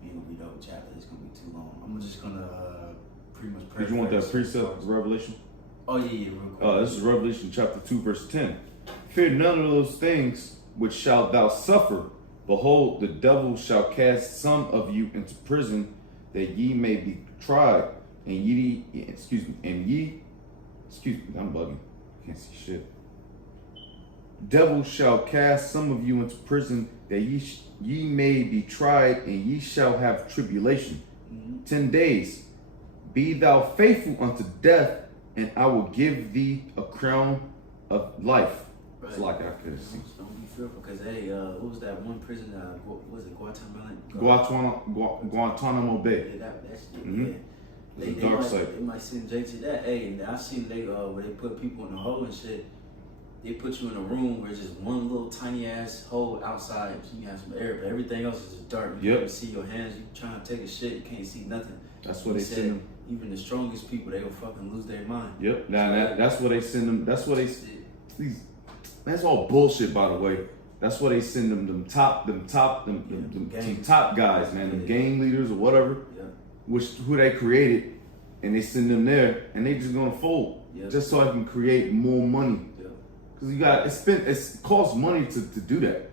we ain't gonna read the whole chapter. It's gonna be too long. I'm just gonna pretty much. Did you want that paraphrase. precept of Revelation? Oh yeah, real quick. This is Revelation chapter 2, verse 10. Fear none of those things which shalt thou suffer. Behold, the devil shall cast some of you into prison, that ye may be tried, and I'm bugging. Can't see shit. Devil shall cast some of you into prison, that ye may be tried, and ye shall have tribulation. 10 days. Be thou faithful unto death, and I will give thee a crown of life. It's Right. like I could see. Don't be fearful, because what was that one prison? Was it Guatemala? Guantanamo Bay. Yeah, that shit. Mhm. Yeah. It's the dark side. They might send Jay to that. Hey, and I've seen where they put people in the hole and shit. They put you in a room where it's just one little tiny ass hole outside. So you have some air, but everything else is just dark. You Yep. can't see your hands. You trying to take a shit, you can't see nothing. That's what they said send them. even the strongest people, they will fucking lose their mind. Yep. Now that's what they send them. That's what they. Shit. These. That's all bullshit, by the way. That's why they send them top guys, man. Them gang leaders or whatever, Yeah. who they created, and they send them there, and they just gonna fold, Yeah. just so I can create more money. Yeah. Cause it costs money to do that.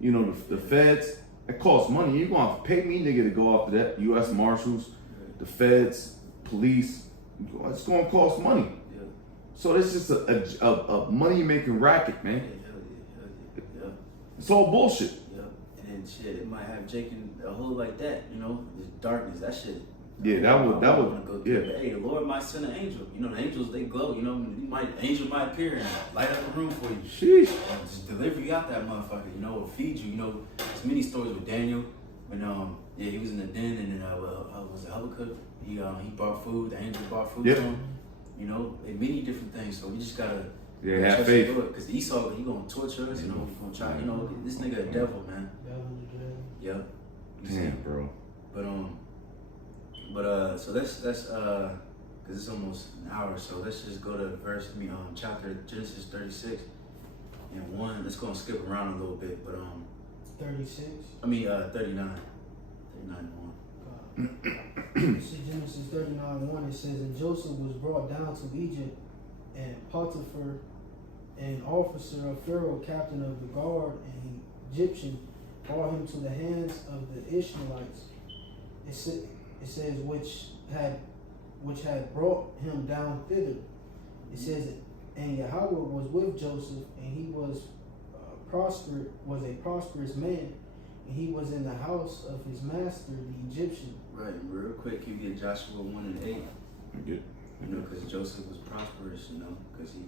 Yeah. The feds, it costs money. You're gonna have to pay me, nigga, to go after that. U.S. Marshals, the feds, police. It's gonna cost money. Yeah. So it's just a money making racket, man. Hell yeah. Yeah. It's all bullshit. Yeah. And then shit, it might have Jake in a hole like that, this darkness, that shit. Yeah, that would, Go yeah. But, hey, the Lord might send an angel. The angels, they glow. Angel might appear and light up the room for you. Sheesh. Just deliver you out that motherfucker. Or feed you. There's many stories with Daniel when he was in the den and then was it Habakkuk? He brought food. The angel brought food Yep. to him. Many different things. So we just gotta Have faith. because Esau, he gonna torture us. He gonna try. This nigga a devil, man. Yeah. Damn, bro. But so let's because it's almost an hour, so let's just go to chapter Genesis 36 and 1. Let's go and skip around a little bit, but 36. 39. 39 1. See Genesis 39:1. It says, and Joseph was brought down to Egypt, and Potiphar, an officer of Pharaoh, captain of the guard, and Egyptian, brought him to the hands of the Ishmaelites. It says which had brought him down thither. It says, and Yahweh was with Joseph, and he was a prosperous man, and he was in the house of his master, the Egyptian. Right, and real quick, you get Joshua 1 and 8. Good. Because Joseph was prosperous, because he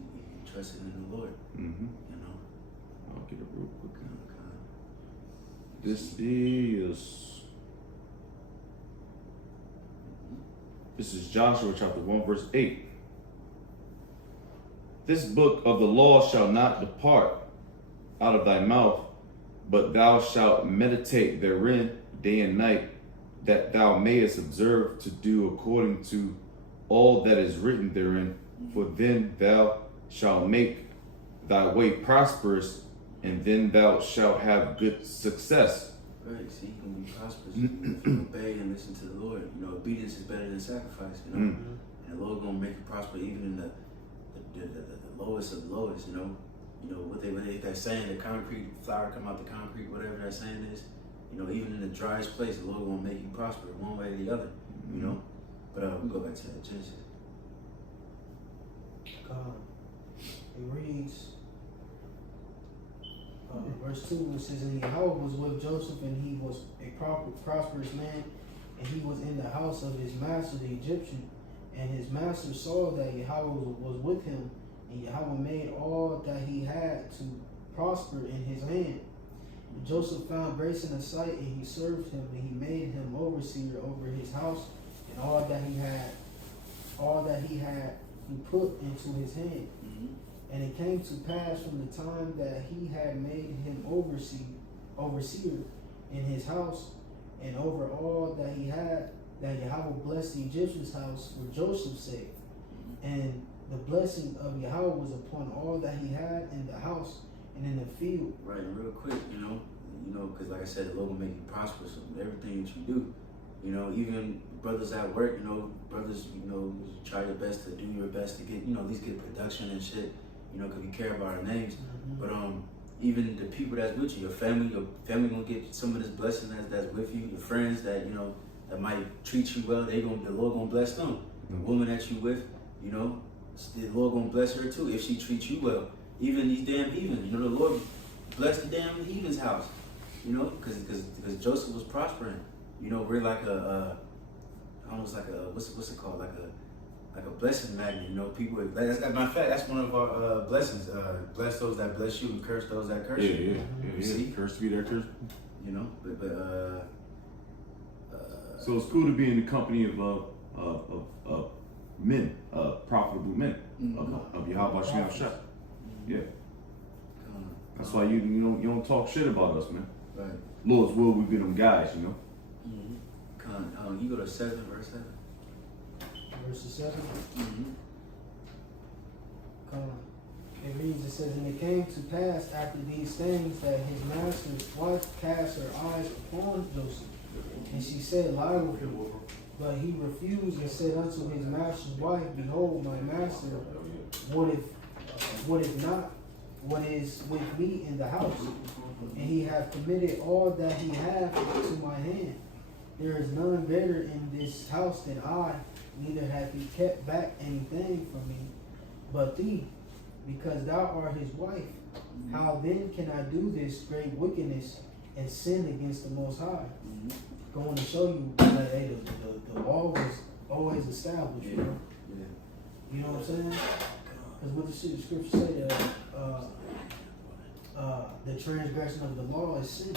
trusted in the Lord. Mm-hmm. You know. I'll get it real quick. Okay. This is Joshua chapter 1, verse 8. This book of the law shall not depart out of thy mouth, but thou shalt meditate therein day and night, that thou mayest observe to do according to all that is written therein. For then thou shalt make thy way prosperous, and then thou shalt have good success. Right, see, you can be prosperous if you obey and listen to the Lord. Obedience is better than sacrifice, And the Lord gonna make you prosper even in the lowest of the lowest, what they're saying, the concrete flour come out the concrete, whatever that saying is, even in the driest place, the Lord gonna make you prosper one way or the other, But we go back to that Genesis. It reads, verse 2, it says, and Yahweh was with Joseph, and he was a prosperous man, and he was in the house of his master, the Egyptian. And his master saw that Yahweh was with him, and Yahweh made all that he had to prosper in his hand. And Joseph found grace in his sight, and he served him, and he made him overseer over his house, and all that he had he put into his hand. Mm-hmm. And it came to pass from the time that he had made him overseer in his house, and over all that he had, that Yahweh blessed the Egyptian's house for Joseph's sake. And the blessing of Yahweh was upon all that he had in the house and in the field. Right, and real quick, because like I said, the Lord will make you prosperous in everything that you do. Even brothers at work, brothers, try your best to do your best to get, at least get production and shit, because we care about our names. Mm-hmm. But even the people that's with you, your family gonna get some of this blessing that's with you. Your friends that that might treat you well, the Lord gonna bless them. The woman that you with, the Lord gonna bless her too if she treats you well. Even these damn heathens, the Lord bless the damn heathen's house, because Joseph was prospering. We're like almost like a what's it called, like a blessing magnet. People, matter of fact, that's one of our blessings. Bless those that bless you and curse those that curse you. Yeah. See? Curse be their curse. So it's cool to be in the company of men, profitable men, of Yahweh Shem Shah. Yeah. That's why you don't talk shit about us, man. Right. Lord's will, we be them guys, You go to 7, verse 7. Verse 7. Mm-hmm. It reads, it says, and it came to pass after these things that his master's wife cast her eyes upon Joseph, and she said, lie with him. But he refused and said unto his master's wife, behold, my master, what if not, what is with me in the house? And he hath committed all that he hath to my hand. There is none better in this house than I, neither hath he kept back anything from me but thee, because thou art his wife. How then can I do this great wickedness and sin against the Most High? Going to show you that the law was always established, Yeah. You know what I'm saying? Because what the scripture say, the transgression of the law is sin.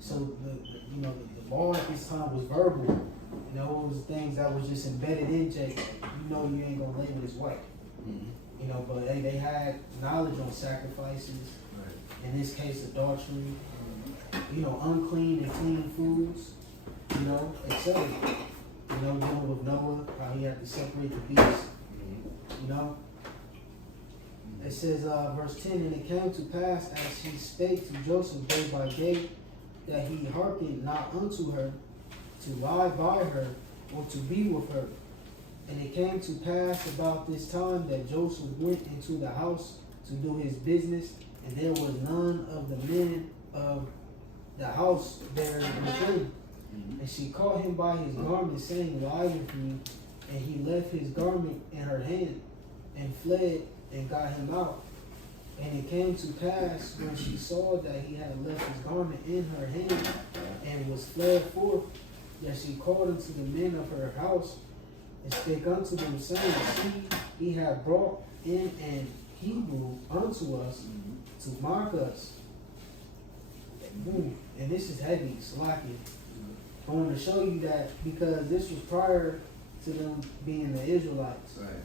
So the law at this time was verbal. It was things that was just embedded in Jacob. You ain't gonna lay with his wife. But they had knowledge on sacrifices. Right. In this case, adultery. Unclean and clean foods. Etc. Dealing with Noah, how he had to separate the beasts. It says, verse 10, and it came to pass as he spake to Joseph day by day, that he hearkened not unto her, to lie by her, or to be with her. And it came to pass about this time that Joseph went into the house to do his business, and there was none of the men of the house there within. And she caught him by his garment, saying, lie with me. And he left his garment in her hand, and fled, and got him out. And it came to pass, when she saw that he had left his garment in her hand, and was fled forth, that she called unto the men of her house, and spake unto them, saying, see, he hath brought in an Hebrew unto us to mock us. And this is heavy, slacking. I want to show you that because this was prior to them being the Israelites. Right.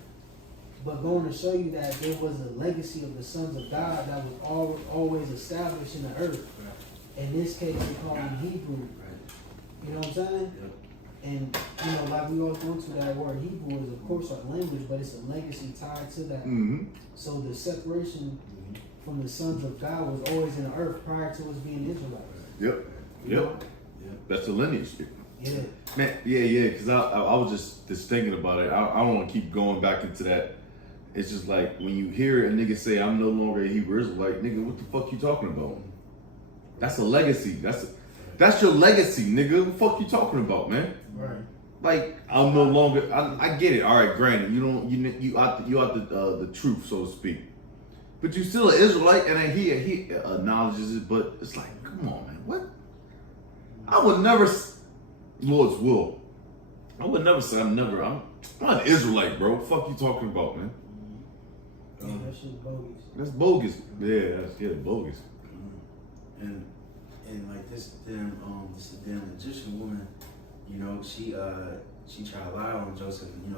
But going to show you that there was a legacy of the sons of God that was always established in the earth. Right. In this case, they call them Hebrew. Right. You know what I'm saying? Yep. And, like we always go to that word Hebrew is, of course, our language, but it's a legacy tied to that. So the separation from the sons of God was always in the earth prior to us being Israelites. Yep. That's the lineage. Yeah. Man, because I was just thinking about it. I don't want to keep going back into that. It's just like when you hear a nigga say, I'm no longer a Hebrew Israelite, nigga, what the fuck you talking about? That's a legacy. That's your legacy, nigga. What the fuck you talking about, man? Right. Like, I'm no longer, I get it. All right, granted, you out the truth, so to speak. But you still an Israelite, and then he acknowledges it, but it's like, come on, man, what? I would never, Lord's will, I would never say I'm an Israelite, bro. Fuck you talking about, man? That shit's bogus. That's bogus. Yeah, that's bogus. And like this damn Egyptian woman, you know, she tried to lie on Joseph, and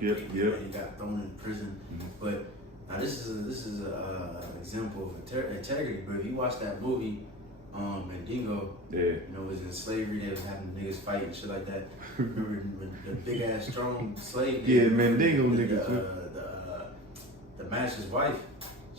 he got thrown in prison. Mhm. But now this is a example of integrity. But if you watch that movie, Mandingo, Yeah. you know, it was in slavery. They was having niggas fight and shit like that. Remember the big ass strong slave? Yeah, nigga, Mandingo the, niggas. the master's wife,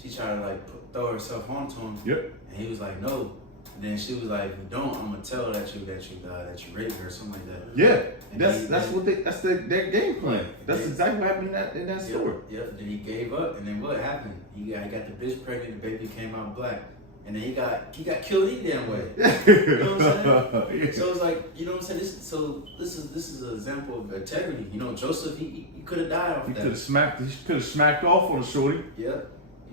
she tried to like throw herself onto him. Yep. And he was like, no. And then she was like, if you don't, I'm gonna tell that you raped her or something like that. Yeah, And that's their game plan. Right. That's exactly what happened in that story. Yep. Then he gave up, and then what happened? He got the bitch pregnant. The baby came out black, and then he got killed any damn way. You know what I'm saying? Yeah. So it's like, you know what I'm saying? This is an example of integrity. You know, Joseph, he could have died off He that. could have smacked off on the shorty. Yeah.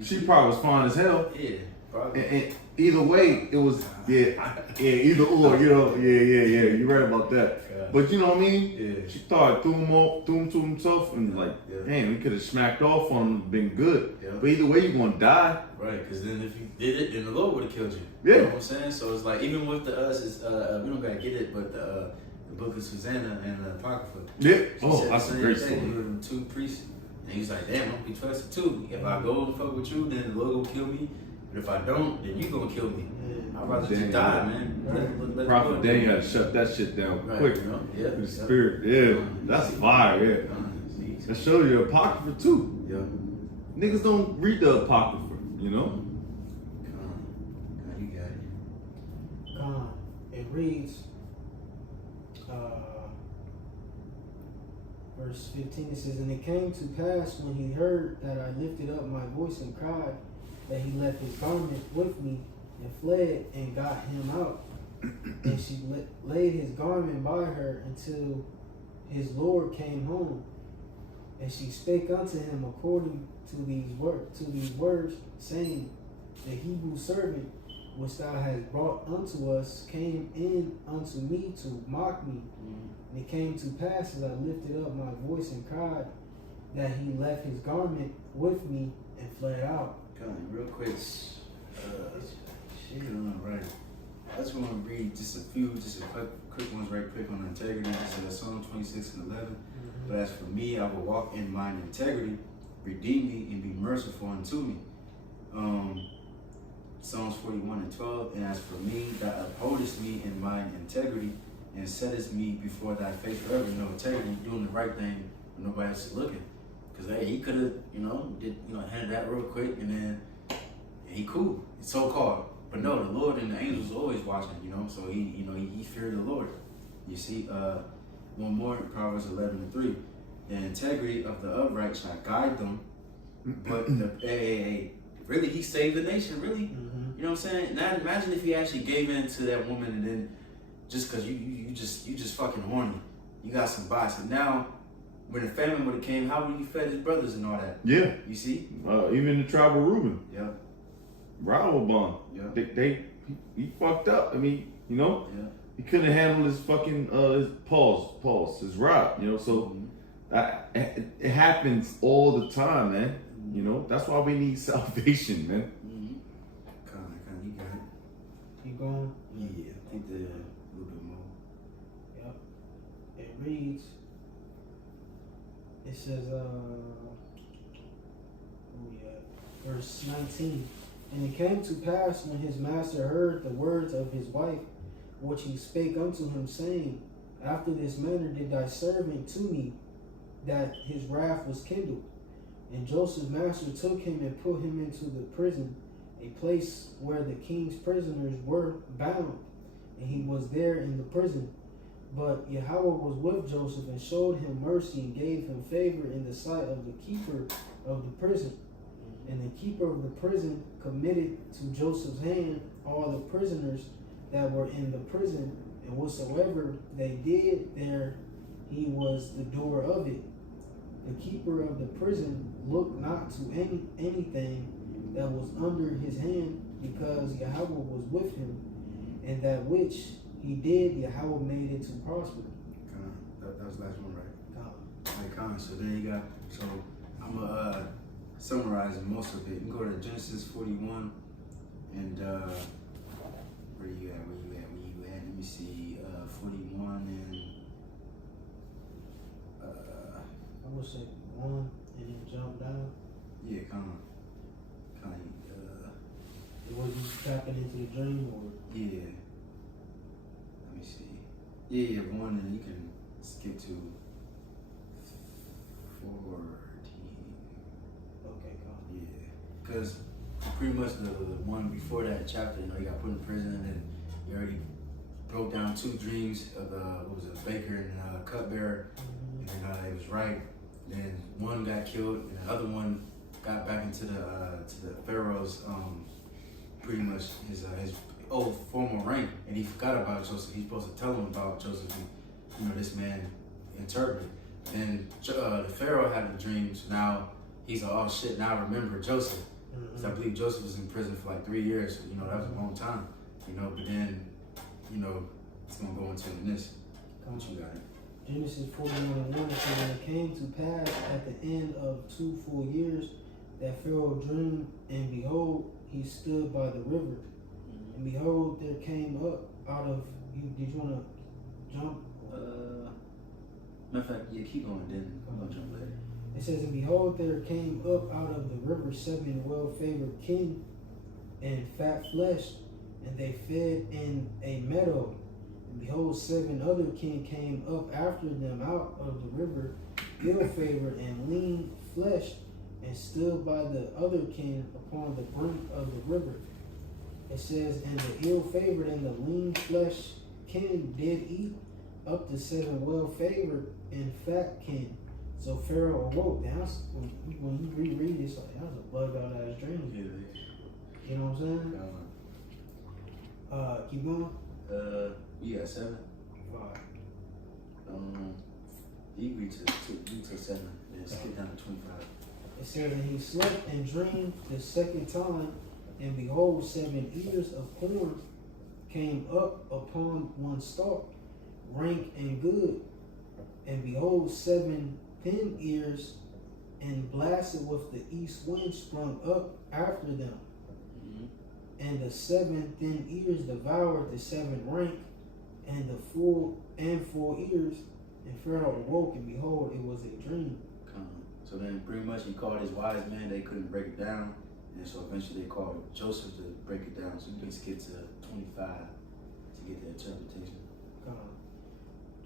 She probably was fine as hell. Yeah. Probably. And either way, it was either or, you know, yeah. You're right about that. Yeah. But you know what I mean? Yeah. She thought threw him to himself, and like, Yeah. damn, he could have smacked off on him, been good. Yeah. But either way, you're gonna die. Right, because then if you did it, then the Lord would have killed you. Yeah. You know what I'm saying? So it's like, even with we don't gotta get it, but the book of Susanna and the Apocrypha. Yeah. She Oh, said that's the a same great thing. story. He was them two priests, and he's like, damn, I'm gonna be trusted too. If I go and fuck with you, then the Lord will kill me. But if I don't, then you gonna kill me. I'd rather just Damn. die, man. Let the Prophet Lord Daniel kill had to shut that shit down Right, quick. you know? Yeah. The yeah. spirit, yeah. That's fire, yeah. See? That shows you the Apocrypha too. Yeah. Niggas don't read the Apocrypha, you know? You got it. It reads, verse 15, it says, and it came to pass when he heard that I lifted up my voice and cried, that he left his garment with me and fled and got him out. And she laid his garment by her until his Lord came home. And she spake unto him according to these words, saying, the Hebrew servant which thou hast brought unto us came in unto me to mock me. And it came to pass as I lifted up my voice and cried, that he left his garment with me and fled out. Real quick, right. I just want to read just a quick ones right quick on integrity. This is Psalm 26 and 11. But as for me, I will walk in mine integrity, redeem me and be merciful unto me. Psalms 41 and 12. And as for me, thou upholdest me in mine integrity and settest me before thy face forever. You know, integrity, doing the right thing when nobody else is looking. Because hey, he could have, handled that real quick, and then he cool, so called. But no, the Lord and the angels are always watching, So he feared the Lord. You see, one more, Proverbs 11 and 3. The integrity of the upright shall guide them, but really, he saved the nation. Really, you know what I'm saying? Now imagine if he actually gave in to that woman, and then just because you just fucking horny, you got some bias, and now. When the famine would have came, how would he fed his brothers and all that? Yeah. You see? Even the tribe of Reuben. Yeah. Rahoboam. Yeah. He fucked up. I mean, Yeah. he couldn't handle his fucking his rod, So it happens all the time, man. That's why we need salvation, man. Kind of, you got it. Keep going. Yeah, I think a little bit more. Yep. It reads, it says, verse 19. And it came to pass when his master heard the words of his wife, which he spake unto him, saying, after this manner did thy servant to me, that his wrath was kindled. And Joseph's master took him and put him into the prison, a place where the king's prisoners were bound. And he was there in the prison. But Yahweh was with Joseph and showed him mercy and gave him favor in the sight of the keeper of the prison. And the keeper of the prison committed to Joseph's hand all the prisoners that were in the prison, and whatsoever they did there, he was the doer of it. The keeper of the prison looked not to anything that was under his hand, because Yahweh was with him, and that which he did, Yahweh made it to prosper. that was the last one, right? God. Like Con. So then you got, so I'm summarizing most of it. You can go to Genesis 41 and where you at? Let me see, 41 and I would say 1 and then jump down. yeah, Con. Was you tapping into the dream or? Yeah. Let me see. Yeah, 1 and you can skip to 14. Okay, God. Yeah, because pretty much the one before that chapter, you know, he got put in prison and he already broke down 2 dreams of what was it, baker and cupbearer, and it was right. Then one got killed, and the other one got back into the Pharaoh's pretty much his old former rank, and he forgot about Joseph. He's supposed to tell him about Joseph. You know, this man interpreted. And the Pharaoh had a dream, so now he's like, oh shit, now I remember Joseph. Because I believe Joseph was in prison for like 3 years, so, you know, that was a long time. You know, but then, you know, it's going to go into this. What you got? Genesis 41:1 says, and it came to pass at the end of 2 full years that Pharaoh dreamed, and behold, he stood by the river. And behold, there came up out of you. Did you want to jump? Matter of fact, yeah, keep going, then I'll jump later. It says, and behold, there came up out of the river 7 well-favored kin and fat flesh, and they fed in a meadow. And behold, 7 other kin came up after them out of the river, ill-favored and lean fleshed, and stood by the other kin upon the brink of the river. It says, and the ill-favored and the lean flesh kin did eat up to 7 well-favored and fat kin. So Pharaoh awoke. Now, when you reread it, it's like, that was a bug out ass dream. Yeah, You know what I'm saying? Keep going. We got 7. 5. He agreed to 7. Then skip down to 25. It says, and he slept and dreamed the second time, and behold, 7 ears of corn came up upon one stalk, rank and good. And behold, 7 thin ears and blasted with the east wind sprung up after them. And the 7 thin ears devoured the 7 rank and the 4 ears. And Pharaoh awoke, and behold, it was a dream. So then pretty much he called his wise men, they couldn't break it down. And so eventually they called Joseph to break it down. So you can skip to 25 to get the interpretation.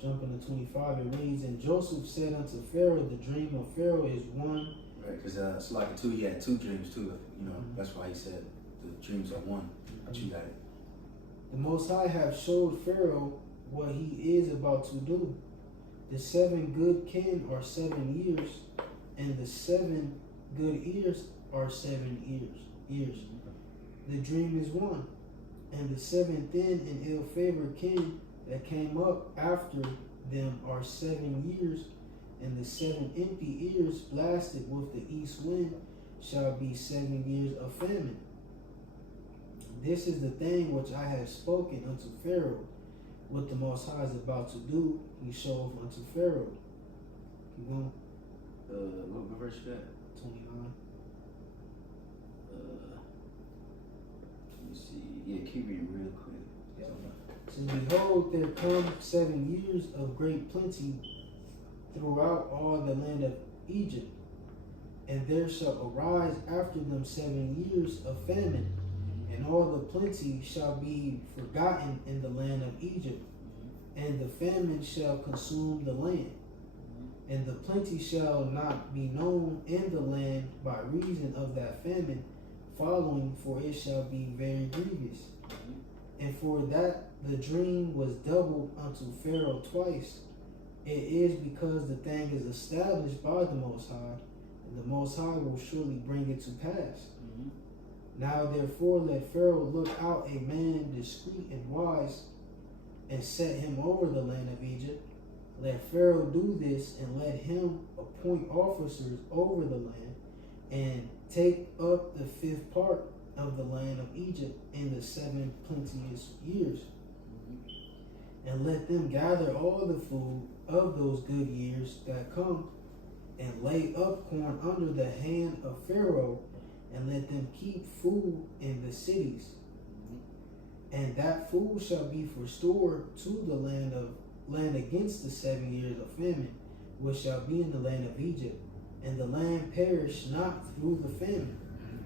Jumping to 25, it reads, and Joseph said unto Pharaoh, the dream of Pharaoh is one. Right, because it's like he had 2 dreams too. You know, that's why he said the dreams are one. But you got it. The Most High hath showed Pharaoh what he is about to do. The 7 good kin are 7 years, and the 7 good ears are 7 years. The dream is one, and the 7 thin and ill-favored kin that came up after them are 7 years, and the 7 empty ears blasted with the east wind shall be 7 years of famine. This is the thing which I have spoken unto Pharaoh. What the Most High is about to do, he showeth unto Pharaoh. Keep going. What verse you got? 29. Let me see. Yeah, keep reading real quick. And behold, there come 7 years of great plenty throughout all the land of Egypt, and there shall arise after them 7 years of famine, and all the plenty shall be forgotten in the land of Egypt, and the famine shall consume the land, and the plenty shall not be known in the land by reason of that famine following, for it shall be very grievous. And for that the dream was doubled unto Pharaoh twice. It is because the thing is established by the Most High, and the Most High will surely bring it to pass. Now therefore let Pharaoh look out a man discreet and wise, and set him over the land of Egypt. Let Pharaoh do this, and let him appoint officers over the land, and take up the 5th part of the land of Egypt in the 7 plenteous years. and let them gather all the food of those good years that come, and lay up corn under the hand of Pharaoh, and let them keep food in the cities. And that food shall be for store to the land against the 7 years of famine, which shall be in the land of Egypt, and the land perish not through the famine.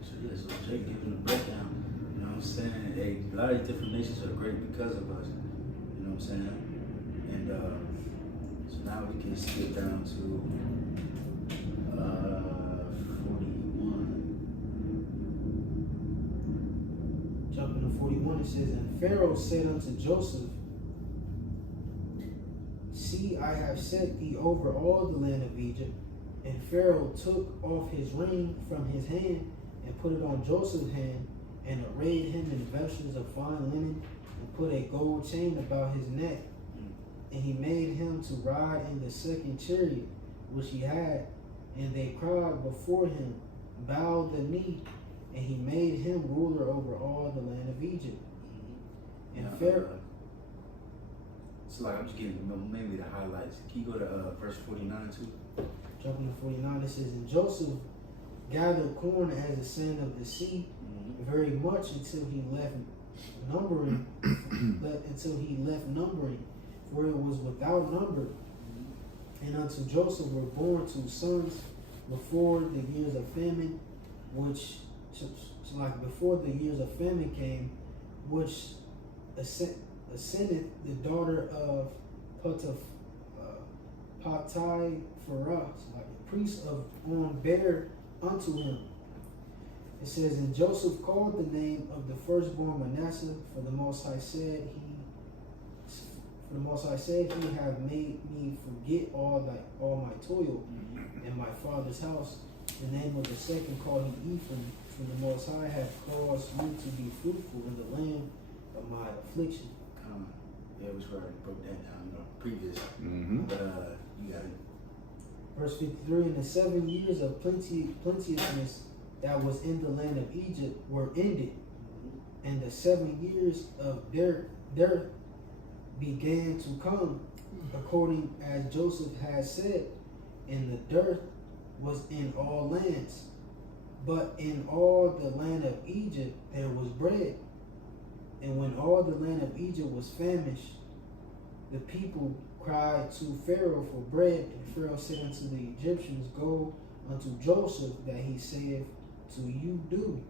So yeah, so Jake giving a breakdown. You know what I'm saying? Hey, a lot of different nations are great because of us. You know what I'm saying? And so now we can skip down to 41. Jumping to 41, it says, And Pharaoh said unto Joseph, See, I have set thee over all the land of Egypt. And Pharaoh took off his ring from his hand, and put it on Joseph's hand, and arrayed him in vestments of fine linen, and put a gold chain about his neck. And he made him to ride in the second chariot which he had, and they cried before him, bowed the knee, and he made him ruler over all the land of Egypt. And Pharaoh, so like I'm just getting mainly the highlights. Can you go to verse 49 too? jumping to 49, it says, And Joseph gathered corn as the sand of the sea, very much until he left numbering, for it was without number. And unto Joseph were born 2 sons before the years of famine, before the years of famine came, which ascended the daughter of Potipharah, the priest of On bare unto him. It says, And Joseph called the name of the firstborn Manasseh, for the Most High said, He have made me forget all my toil in my father's house. The name of the second called he Ephraim, for the Most High hath caused me to be fruitful in the land of my affliction. Yeah, which we already broke that down, you know, previous. But you got it. Verse 53, And the 7 years of plenteousness that was in the land of Egypt were ended, and the 7 years of dearth began to come, according as Joseph had said, and the dearth was in all lands. But in all the land of Egypt there was bread. And when all the land of Egypt was famished, the people cried to Pharaoh for bread. And Pharaoh said unto the Egyptians, Go unto Joseph, that he saith to you do.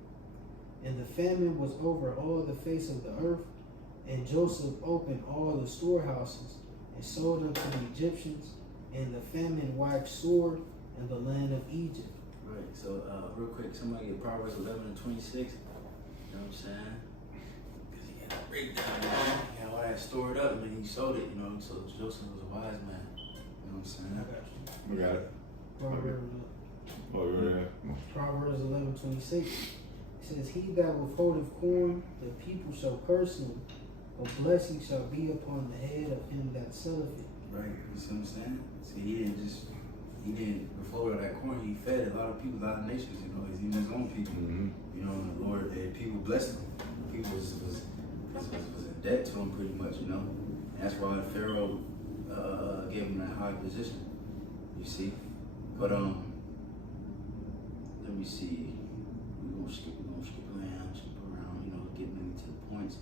And the famine was over all the face of the earth. And Joseph opened all the storehouses, and sold unto the Egyptians. And the famine waxed sore in the land of Egypt. Right, so real quick, somebody get Proverbs 11 and 26. You know what I'm saying? Because he got a breakdown, man. He had all that stored up, and then he sold it, you know. So Joseph was a wise man. You know what I'm saying? I got you. We got it. Proverbs 11:26. It says, He that withholdeth corn, the people shall curse him. A blessing shall be upon the head of him that selleth it. Right, you see what I'm saying? See, he didn't withhold all that corn, he fed a lot of people, a lot of nations, you know, even his own people. You know, and the Lord, people blessed him. People was in debt to him pretty much, you know. And that's why Pharaoh gave him that high position. You see? But let me see. We're gonna skip around, you know, getting into the points.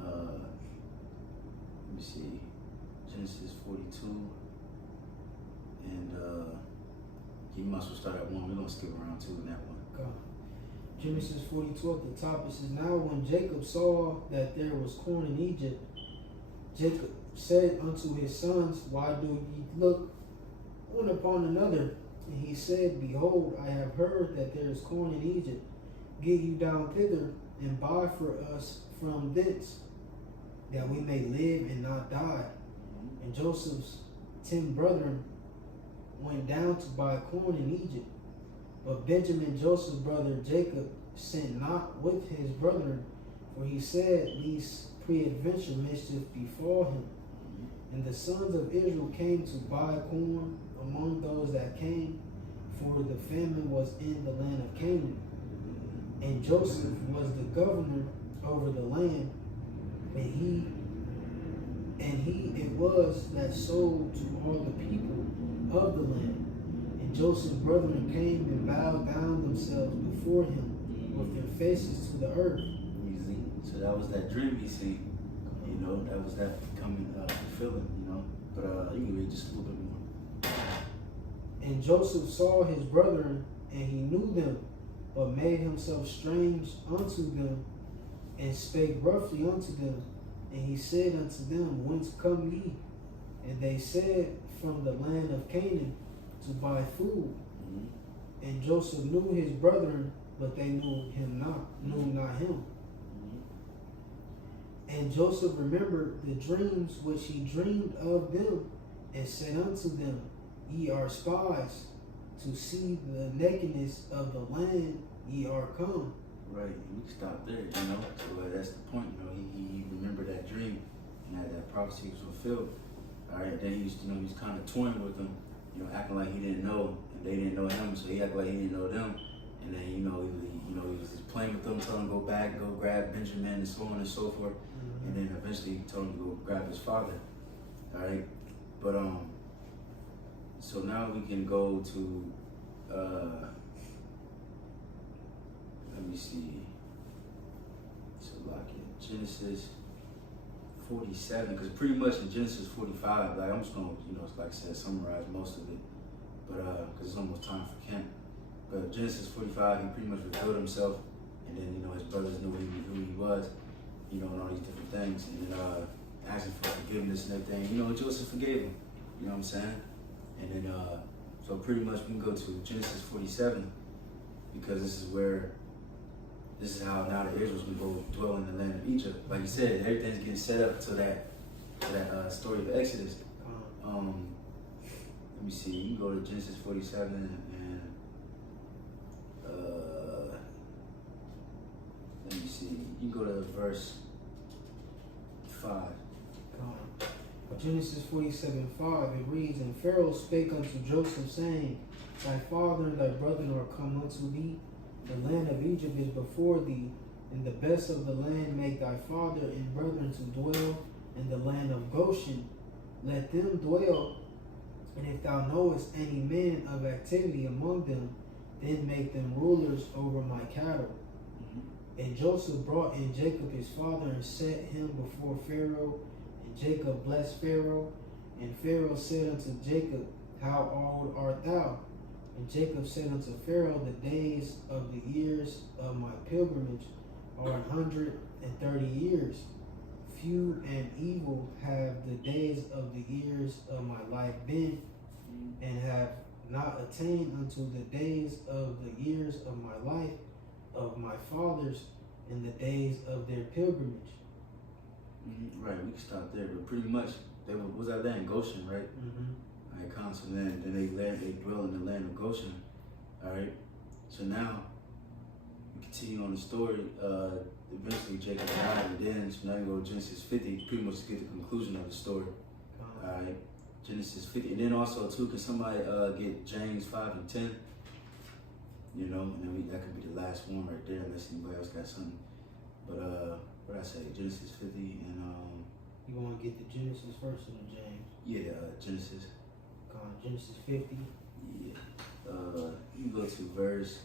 Let me see. Genesis 42. And you might as well start at 1. We're gonna skip around too in that one. God. Genesis 42 at the top, it says, Now when Jacob saw that there was corn in Egypt, Jacob said unto his sons, Why do ye look one upon another? And he said, Behold, I have heard that there is corn in Egypt. Get you down thither, and buy for us from thence, that we may live and not die. And Joseph's 10 brethren went down to buy corn in Egypt. But Benjamin, Joseph's brother Jacob, sent not with his brethren, for he said, Lest peradventure mischief befall him. And the sons of Israel came to buy corn among those that came, for the famine was in the land of Canaan. And Joseph was the governor over the land, and And he it was that sold to all the people of the land. And Joseph's brethren came and bowed down themselves before him with their faces to the earth. Easy. So that was that dream he seen. You know, that was that coming fulfilling, you know. But you can read just a little bit more. And Joseph saw his brethren, and he knew them, but made himself strange unto them, and spake roughly unto them. And he said unto them, Whence come ye? And they said, From the land of Canaan, to buy food. And Joseph knew his brethren, but they knew not him. And Joseph remembered the dreams which he dreamed of them, and said unto them, Ye are spies, to see the nakedness of the land ye are come. Right, we can stop there, you know. So that's the point, you know. He remembered that dream, and that prophecy was fulfilled. All right, then he was, you know, he was kind of toying with them, you know, acting like he didn't know, and they didn't know him, so he acted like he didn't know them. And then, he was just playing with them, telling them to go back, go grab Benjamin, and so on and so forth. And then eventually he told him to go grab his father. All right, but so now we can go to let me see. So like in Genesis 47, because pretty much in Genesis 45, like I'm just gonna, you know, like I said, summarize most of it, but because it's almost time for camp. But Genesis 45, he pretty much revealed himself, and then, you know, his brothers knew who he was, you know, and all these different things, and then asking for forgiveness and everything. You know, Joseph forgave him. You know what I'm saying? And then so pretty much we can go to Genesis 47, because this is how now the Israelites will go dwell in the land of Egypt. Like you said, everything's getting set up to that story of Exodus. Let me see. You can go to Genesis 47 and let me see. You can go to verse 5. Genesis 47:5, it reads, And Pharaoh spake unto Joseph, saying, Thy father and thy brethren are come unto thee. The land of Egypt is before thee, and the best of the land make thy father and brethren to dwell in the land of Goshen. Let them dwell, and if thou knowest any man of activity among them, then make them rulers over my cattle. And Joseph brought in Jacob his father, and set him before Pharaoh. And Jacob blessed Pharaoh. And Pharaoh said unto Jacob, How old art thou? And Jacob said unto Pharaoh, The days of the years of my pilgrimage are 130 years. Few and evil have the days of the years of my life been, and have not attained unto the days of the years of my life of my fathers in the days of their pilgrimage. Right, we can stop there, but pretty much was that land Goshen, right? Alright, so then they dwell in the land of Goshen. Alright, so now we continue on the story. Eventually Jacob died, and then so now you go to Genesis 50, pretty much get the conclusion of the story. Alright, Genesis 50, and then also too, can somebody get James 5 and 10? You know, and then that could be the last one right there, unless anybody else got something. But what I say, Genesis 50 and You want to get the Genesis first or the James? yeah, Genesis. Genesis 50. Yeah. You go to verse.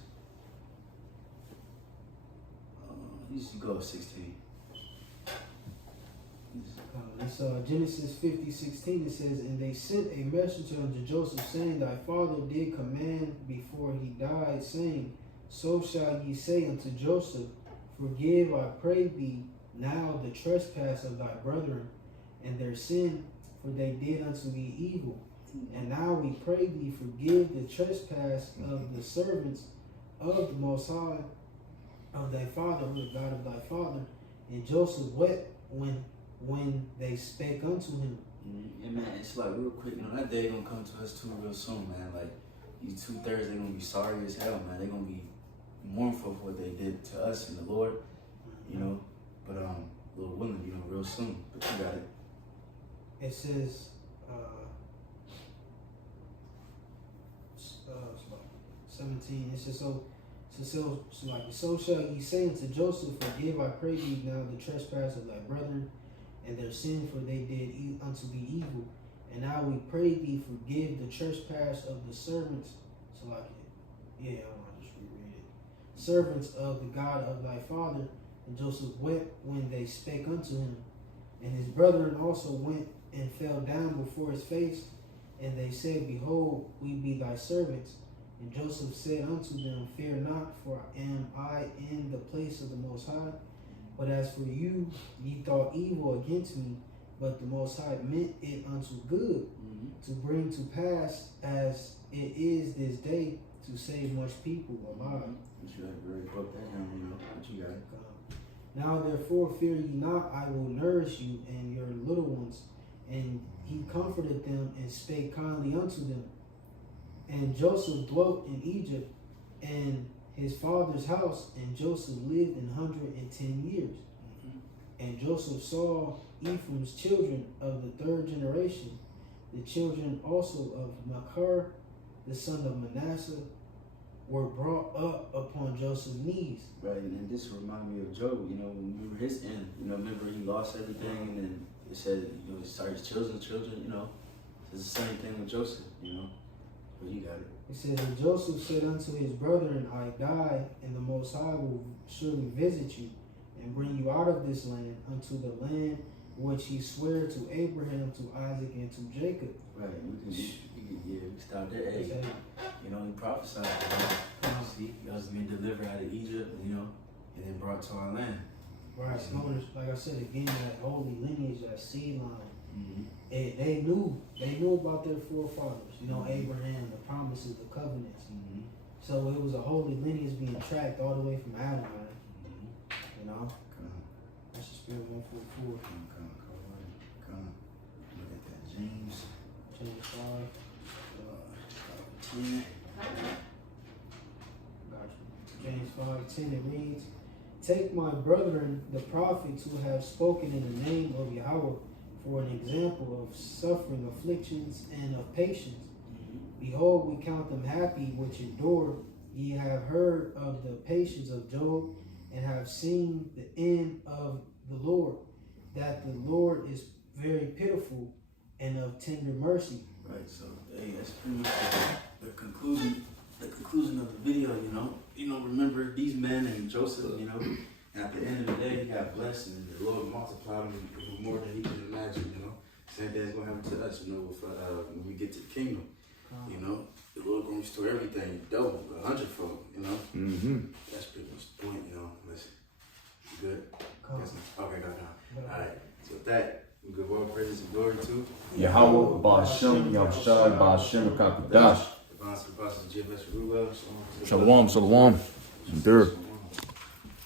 You just go to 16. It's Genesis 50:16. It says, And they sent a messenger unto Joseph, saying, Thy father did command before he died, saying, So shall ye say unto Joseph, Forgive, I pray thee, now the trespass of thy brethren, and their sin, for they did unto thee evil. And now we pray thee, forgive the trespass of the servants of the Most High, of thy father, who is God of thy father. And Joseph wept when they spake unto him. Yeah, man, it's like real quick, you know, that day gonna come to us too real soon, man. Like, these 2/3, they're gonna be sorry as hell, man. They're gonna be mournful for what they did to us and the Lord, you know. But Lord willing, you know, real soon. But you got it. It says, 17. It says, so shall ye say unto Joseph, Forgive, I pray thee, now the trespass of thy brethren, and their sin, for they did unto thee evil. And now we pray thee, forgive the trespass of the servants. So like it, yeah, I'll just reread it. Servants of the God of thy father. And Joseph wept when they spake unto him. And his brethren also went and fell down before his face. And they said, Behold, we be thy servants. And Joseph said unto them, Fear not, for am I in the place of the Most High? But as for you, ye thought evil against me, but the Most High meant it unto good, to bring to pass as it is this day, to save much people alive. You should have really broke that down, you know. What you got? Now therefore fear ye not, I will nourish you and your little ones. And he comforted them and spake kindly unto them. And Joseph dwelt in Egypt and his father's house, and Joseph lived 110 years. And Joseph saw Ephraim's children of the third generation, the children also of Machir, the son of Manasseh, were brought up upon Joseph's knees. Right, and then this reminded me of Job, you know, remember his end. You know, remember he lost everything, and then it said, you know, he started his children, you know. It's the same thing with Joseph, you know. But you got it. It says, And Joseph said unto his brethren, I die, and the Most High will surely visit you, and bring you out of this land unto the land which he sware to Abraham, to Isaac, and to Jacob. Right, we can stop there. Hey, you know, he prophesied, you know. See, he was being delivered out of Egypt, you know, and then brought to our land. Right, notice, like I said again, that holy lineage, that seed line. Mm-hmm. They knew about their forefathers, you know, Abraham, the promises, the covenants. Mm-hmm. So it was a holy lineage being tracked all the way from Adam, man. You know? That's the spirit 144. Come. Look at that. James. James 5. 10. Gotcha. James 5:10 it reads, Take my brethren, the prophets who have spoken in the name of Yahweh, for an example of suffering, afflictions, and of patience. Behold, we count them happy which endure. Ye have heard of the patience of Job, and have seen the end of the Lord, that the Lord is very pitiful and of tender mercy. Right, so hey, that's pretty much the conclusion of the video, you know. Remember these men and Joseph, you know, and at the end of the day he got blessed and the Lord multiplied him more than he could imagine, you know. Same thing's gonna happen to us, you know, when we get to the kingdom. You know, the Lord gonna restore everything, double, 100-fold, you know. Mm-hmm. That's pretty much the point, you know. Listen, you good? Okay, go. Alright, so with that, we give all praises and glory to Yahweh, Ba'ashem, Yahushai, Ba'ashem, Kakadash. the Apostle GMS Rubel. Shalom, shalom. Endure.